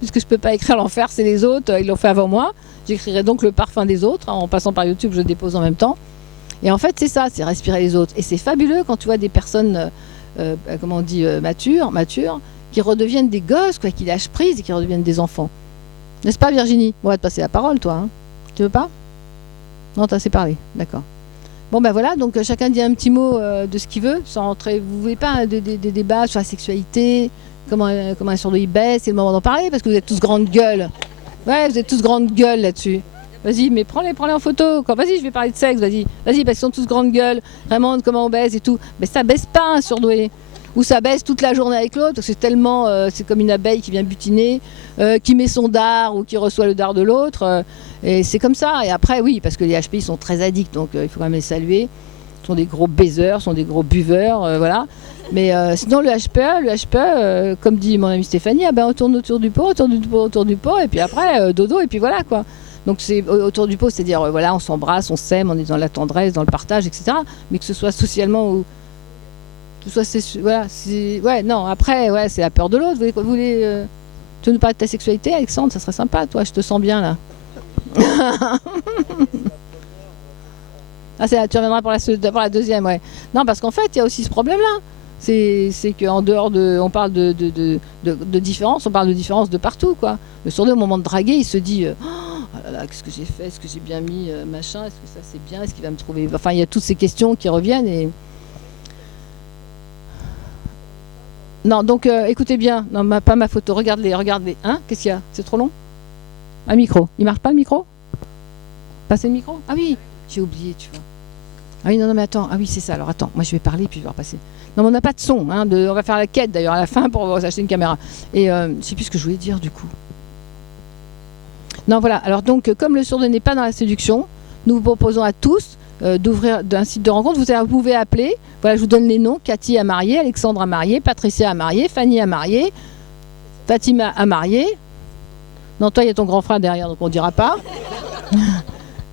puisque je ne peux pas écrire l'enfer, c'est les autres, ils l'ont fait avant moi. J'écrirai donc le parfum des autres. En passant par YouTube, je dépose en même temps. Et en fait, c'est ça, c'est respirer les autres. Et c'est fabuleux quand tu vois des personnes, comment on dit, matures, qui redeviennent des gosses, quoi, qui lâchent prise et qui redeviennent des enfants. N'est-ce pas, Virginie? On va te passer la parole, toi. Hein. Tu veux pas? Non, t'as assez parlé. D'accord. Bon, ben voilà, donc chacun dit un petit mot de ce qu'il veut, sans rentrer. Vous voulez pas des débats sur la sexualité, comment un surdoué baisse, c'est le moment d'en parler, parce que vous êtes tous grandes gueules. Ouais, vous êtes tous grandes gueules là-dessus. Vas-y, mais prends-les en photo. Vas-y, je vais parler de sexe, vas-y, parce qu'ils sont tous grandes gueules, vraiment, comment on baisse et tout. Mais ça baisse pas un surdoué. Ou ça baisse toute la journée avec l'autre, parce que c'est tellement, c'est comme une abeille qui vient butiner, qui met son dard ou qui reçoit le dard de l'autre, et c'est comme ça. Et après, oui, parce que les HPI sont très addicts, donc il faut quand même les saluer. Ils sont des gros baiseurs, sont des gros buveurs, voilà. Mais sinon, le HPE, comme dit mon amie Stéphanie, ah ben, on tourne autour du pot, et puis après, dodo, et puis voilà, quoi. Donc c'est autour du pot, c'est-à-dire, voilà, on s'embrasse, on s'aime, on est dans la tendresse, dans le partage, etc. Mais que ce soit socialement ou... Voilà, ouais, non, après, ouais, c'est la peur de l'autre. Tu veux nous parler de ta sexualité, Alexandre? Ça serait sympa, toi, je te sens bien, là. Tu reviendras pour la deuxième, ouais. Non, parce qu'en fait, il y a aussi ce problème-là. C'est qu'en dehors on parle de différence, on parle de différence de partout, quoi. Le sourd, au moment de draguer, il se dit oh là là, qu'est-ce que j'ai fait? Est-ce que j'ai bien mis machin? Est-ce que ça c'est bien? Est-ce qu'il va me trouver? Enfin, il y a toutes ces questions qui reviennent et... Non, donc écoutez bien, non, pas ma photo, regardez. Hein? Qu'est-ce qu'il y a? C'est trop long? Un micro. Il marche pas le micro? Passez le micro? Ah oui, j'ai oublié, tu vois. Ah oui, non, mais attends. Ah oui, c'est ça. Alors attends, moi je vais parler puis je vais repasser. Non, mais on n'a pas de son. Hein, on va faire la quête d'ailleurs à la fin pour acheter une caméra. Et je sais plus ce que je voulais dire du coup. Non, voilà. Alors donc, comme le sourd n'est pas dans la séduction, nous vous proposons à tous d'ouvrir un site de rencontre. Vous pouvez appeler. Voilà, je vous donne les noms. Cathy a marié, Alexandre a marié, Patricia a marié, Fanny a marié, Fatima a marié. Non, toi, il y a ton grand frère derrière, donc on ne dira pas.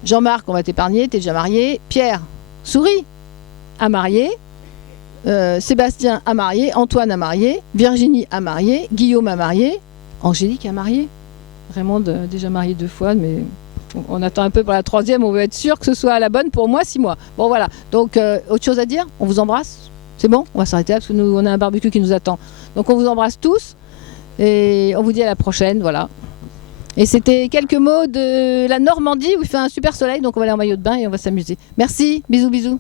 Jean-Marc, on va t'épargner, t'es déjà marié. Pierre, souris, a marié. Sébastien a marié, Antoine a marié, Virginie a marié, Guillaume a marié, Angélique a marié. Raymond déjà marié 2 fois, mais on attend un peu pour la 3e, on veut être sûr que ce soit la bonne pour moi, 6 mois. Bon voilà, donc autre chose à dire? On vous embrasse? C'est bon? On va s'arrêter là parce que nous on a un barbecue qui nous attend. Donc on vous embrasse tous et on vous dit à la prochaine, voilà. Et c'était quelques mots de la Normandie où il fait un super soleil, donc on va aller en maillot de bain et on va s'amuser. Merci, bisous bisous.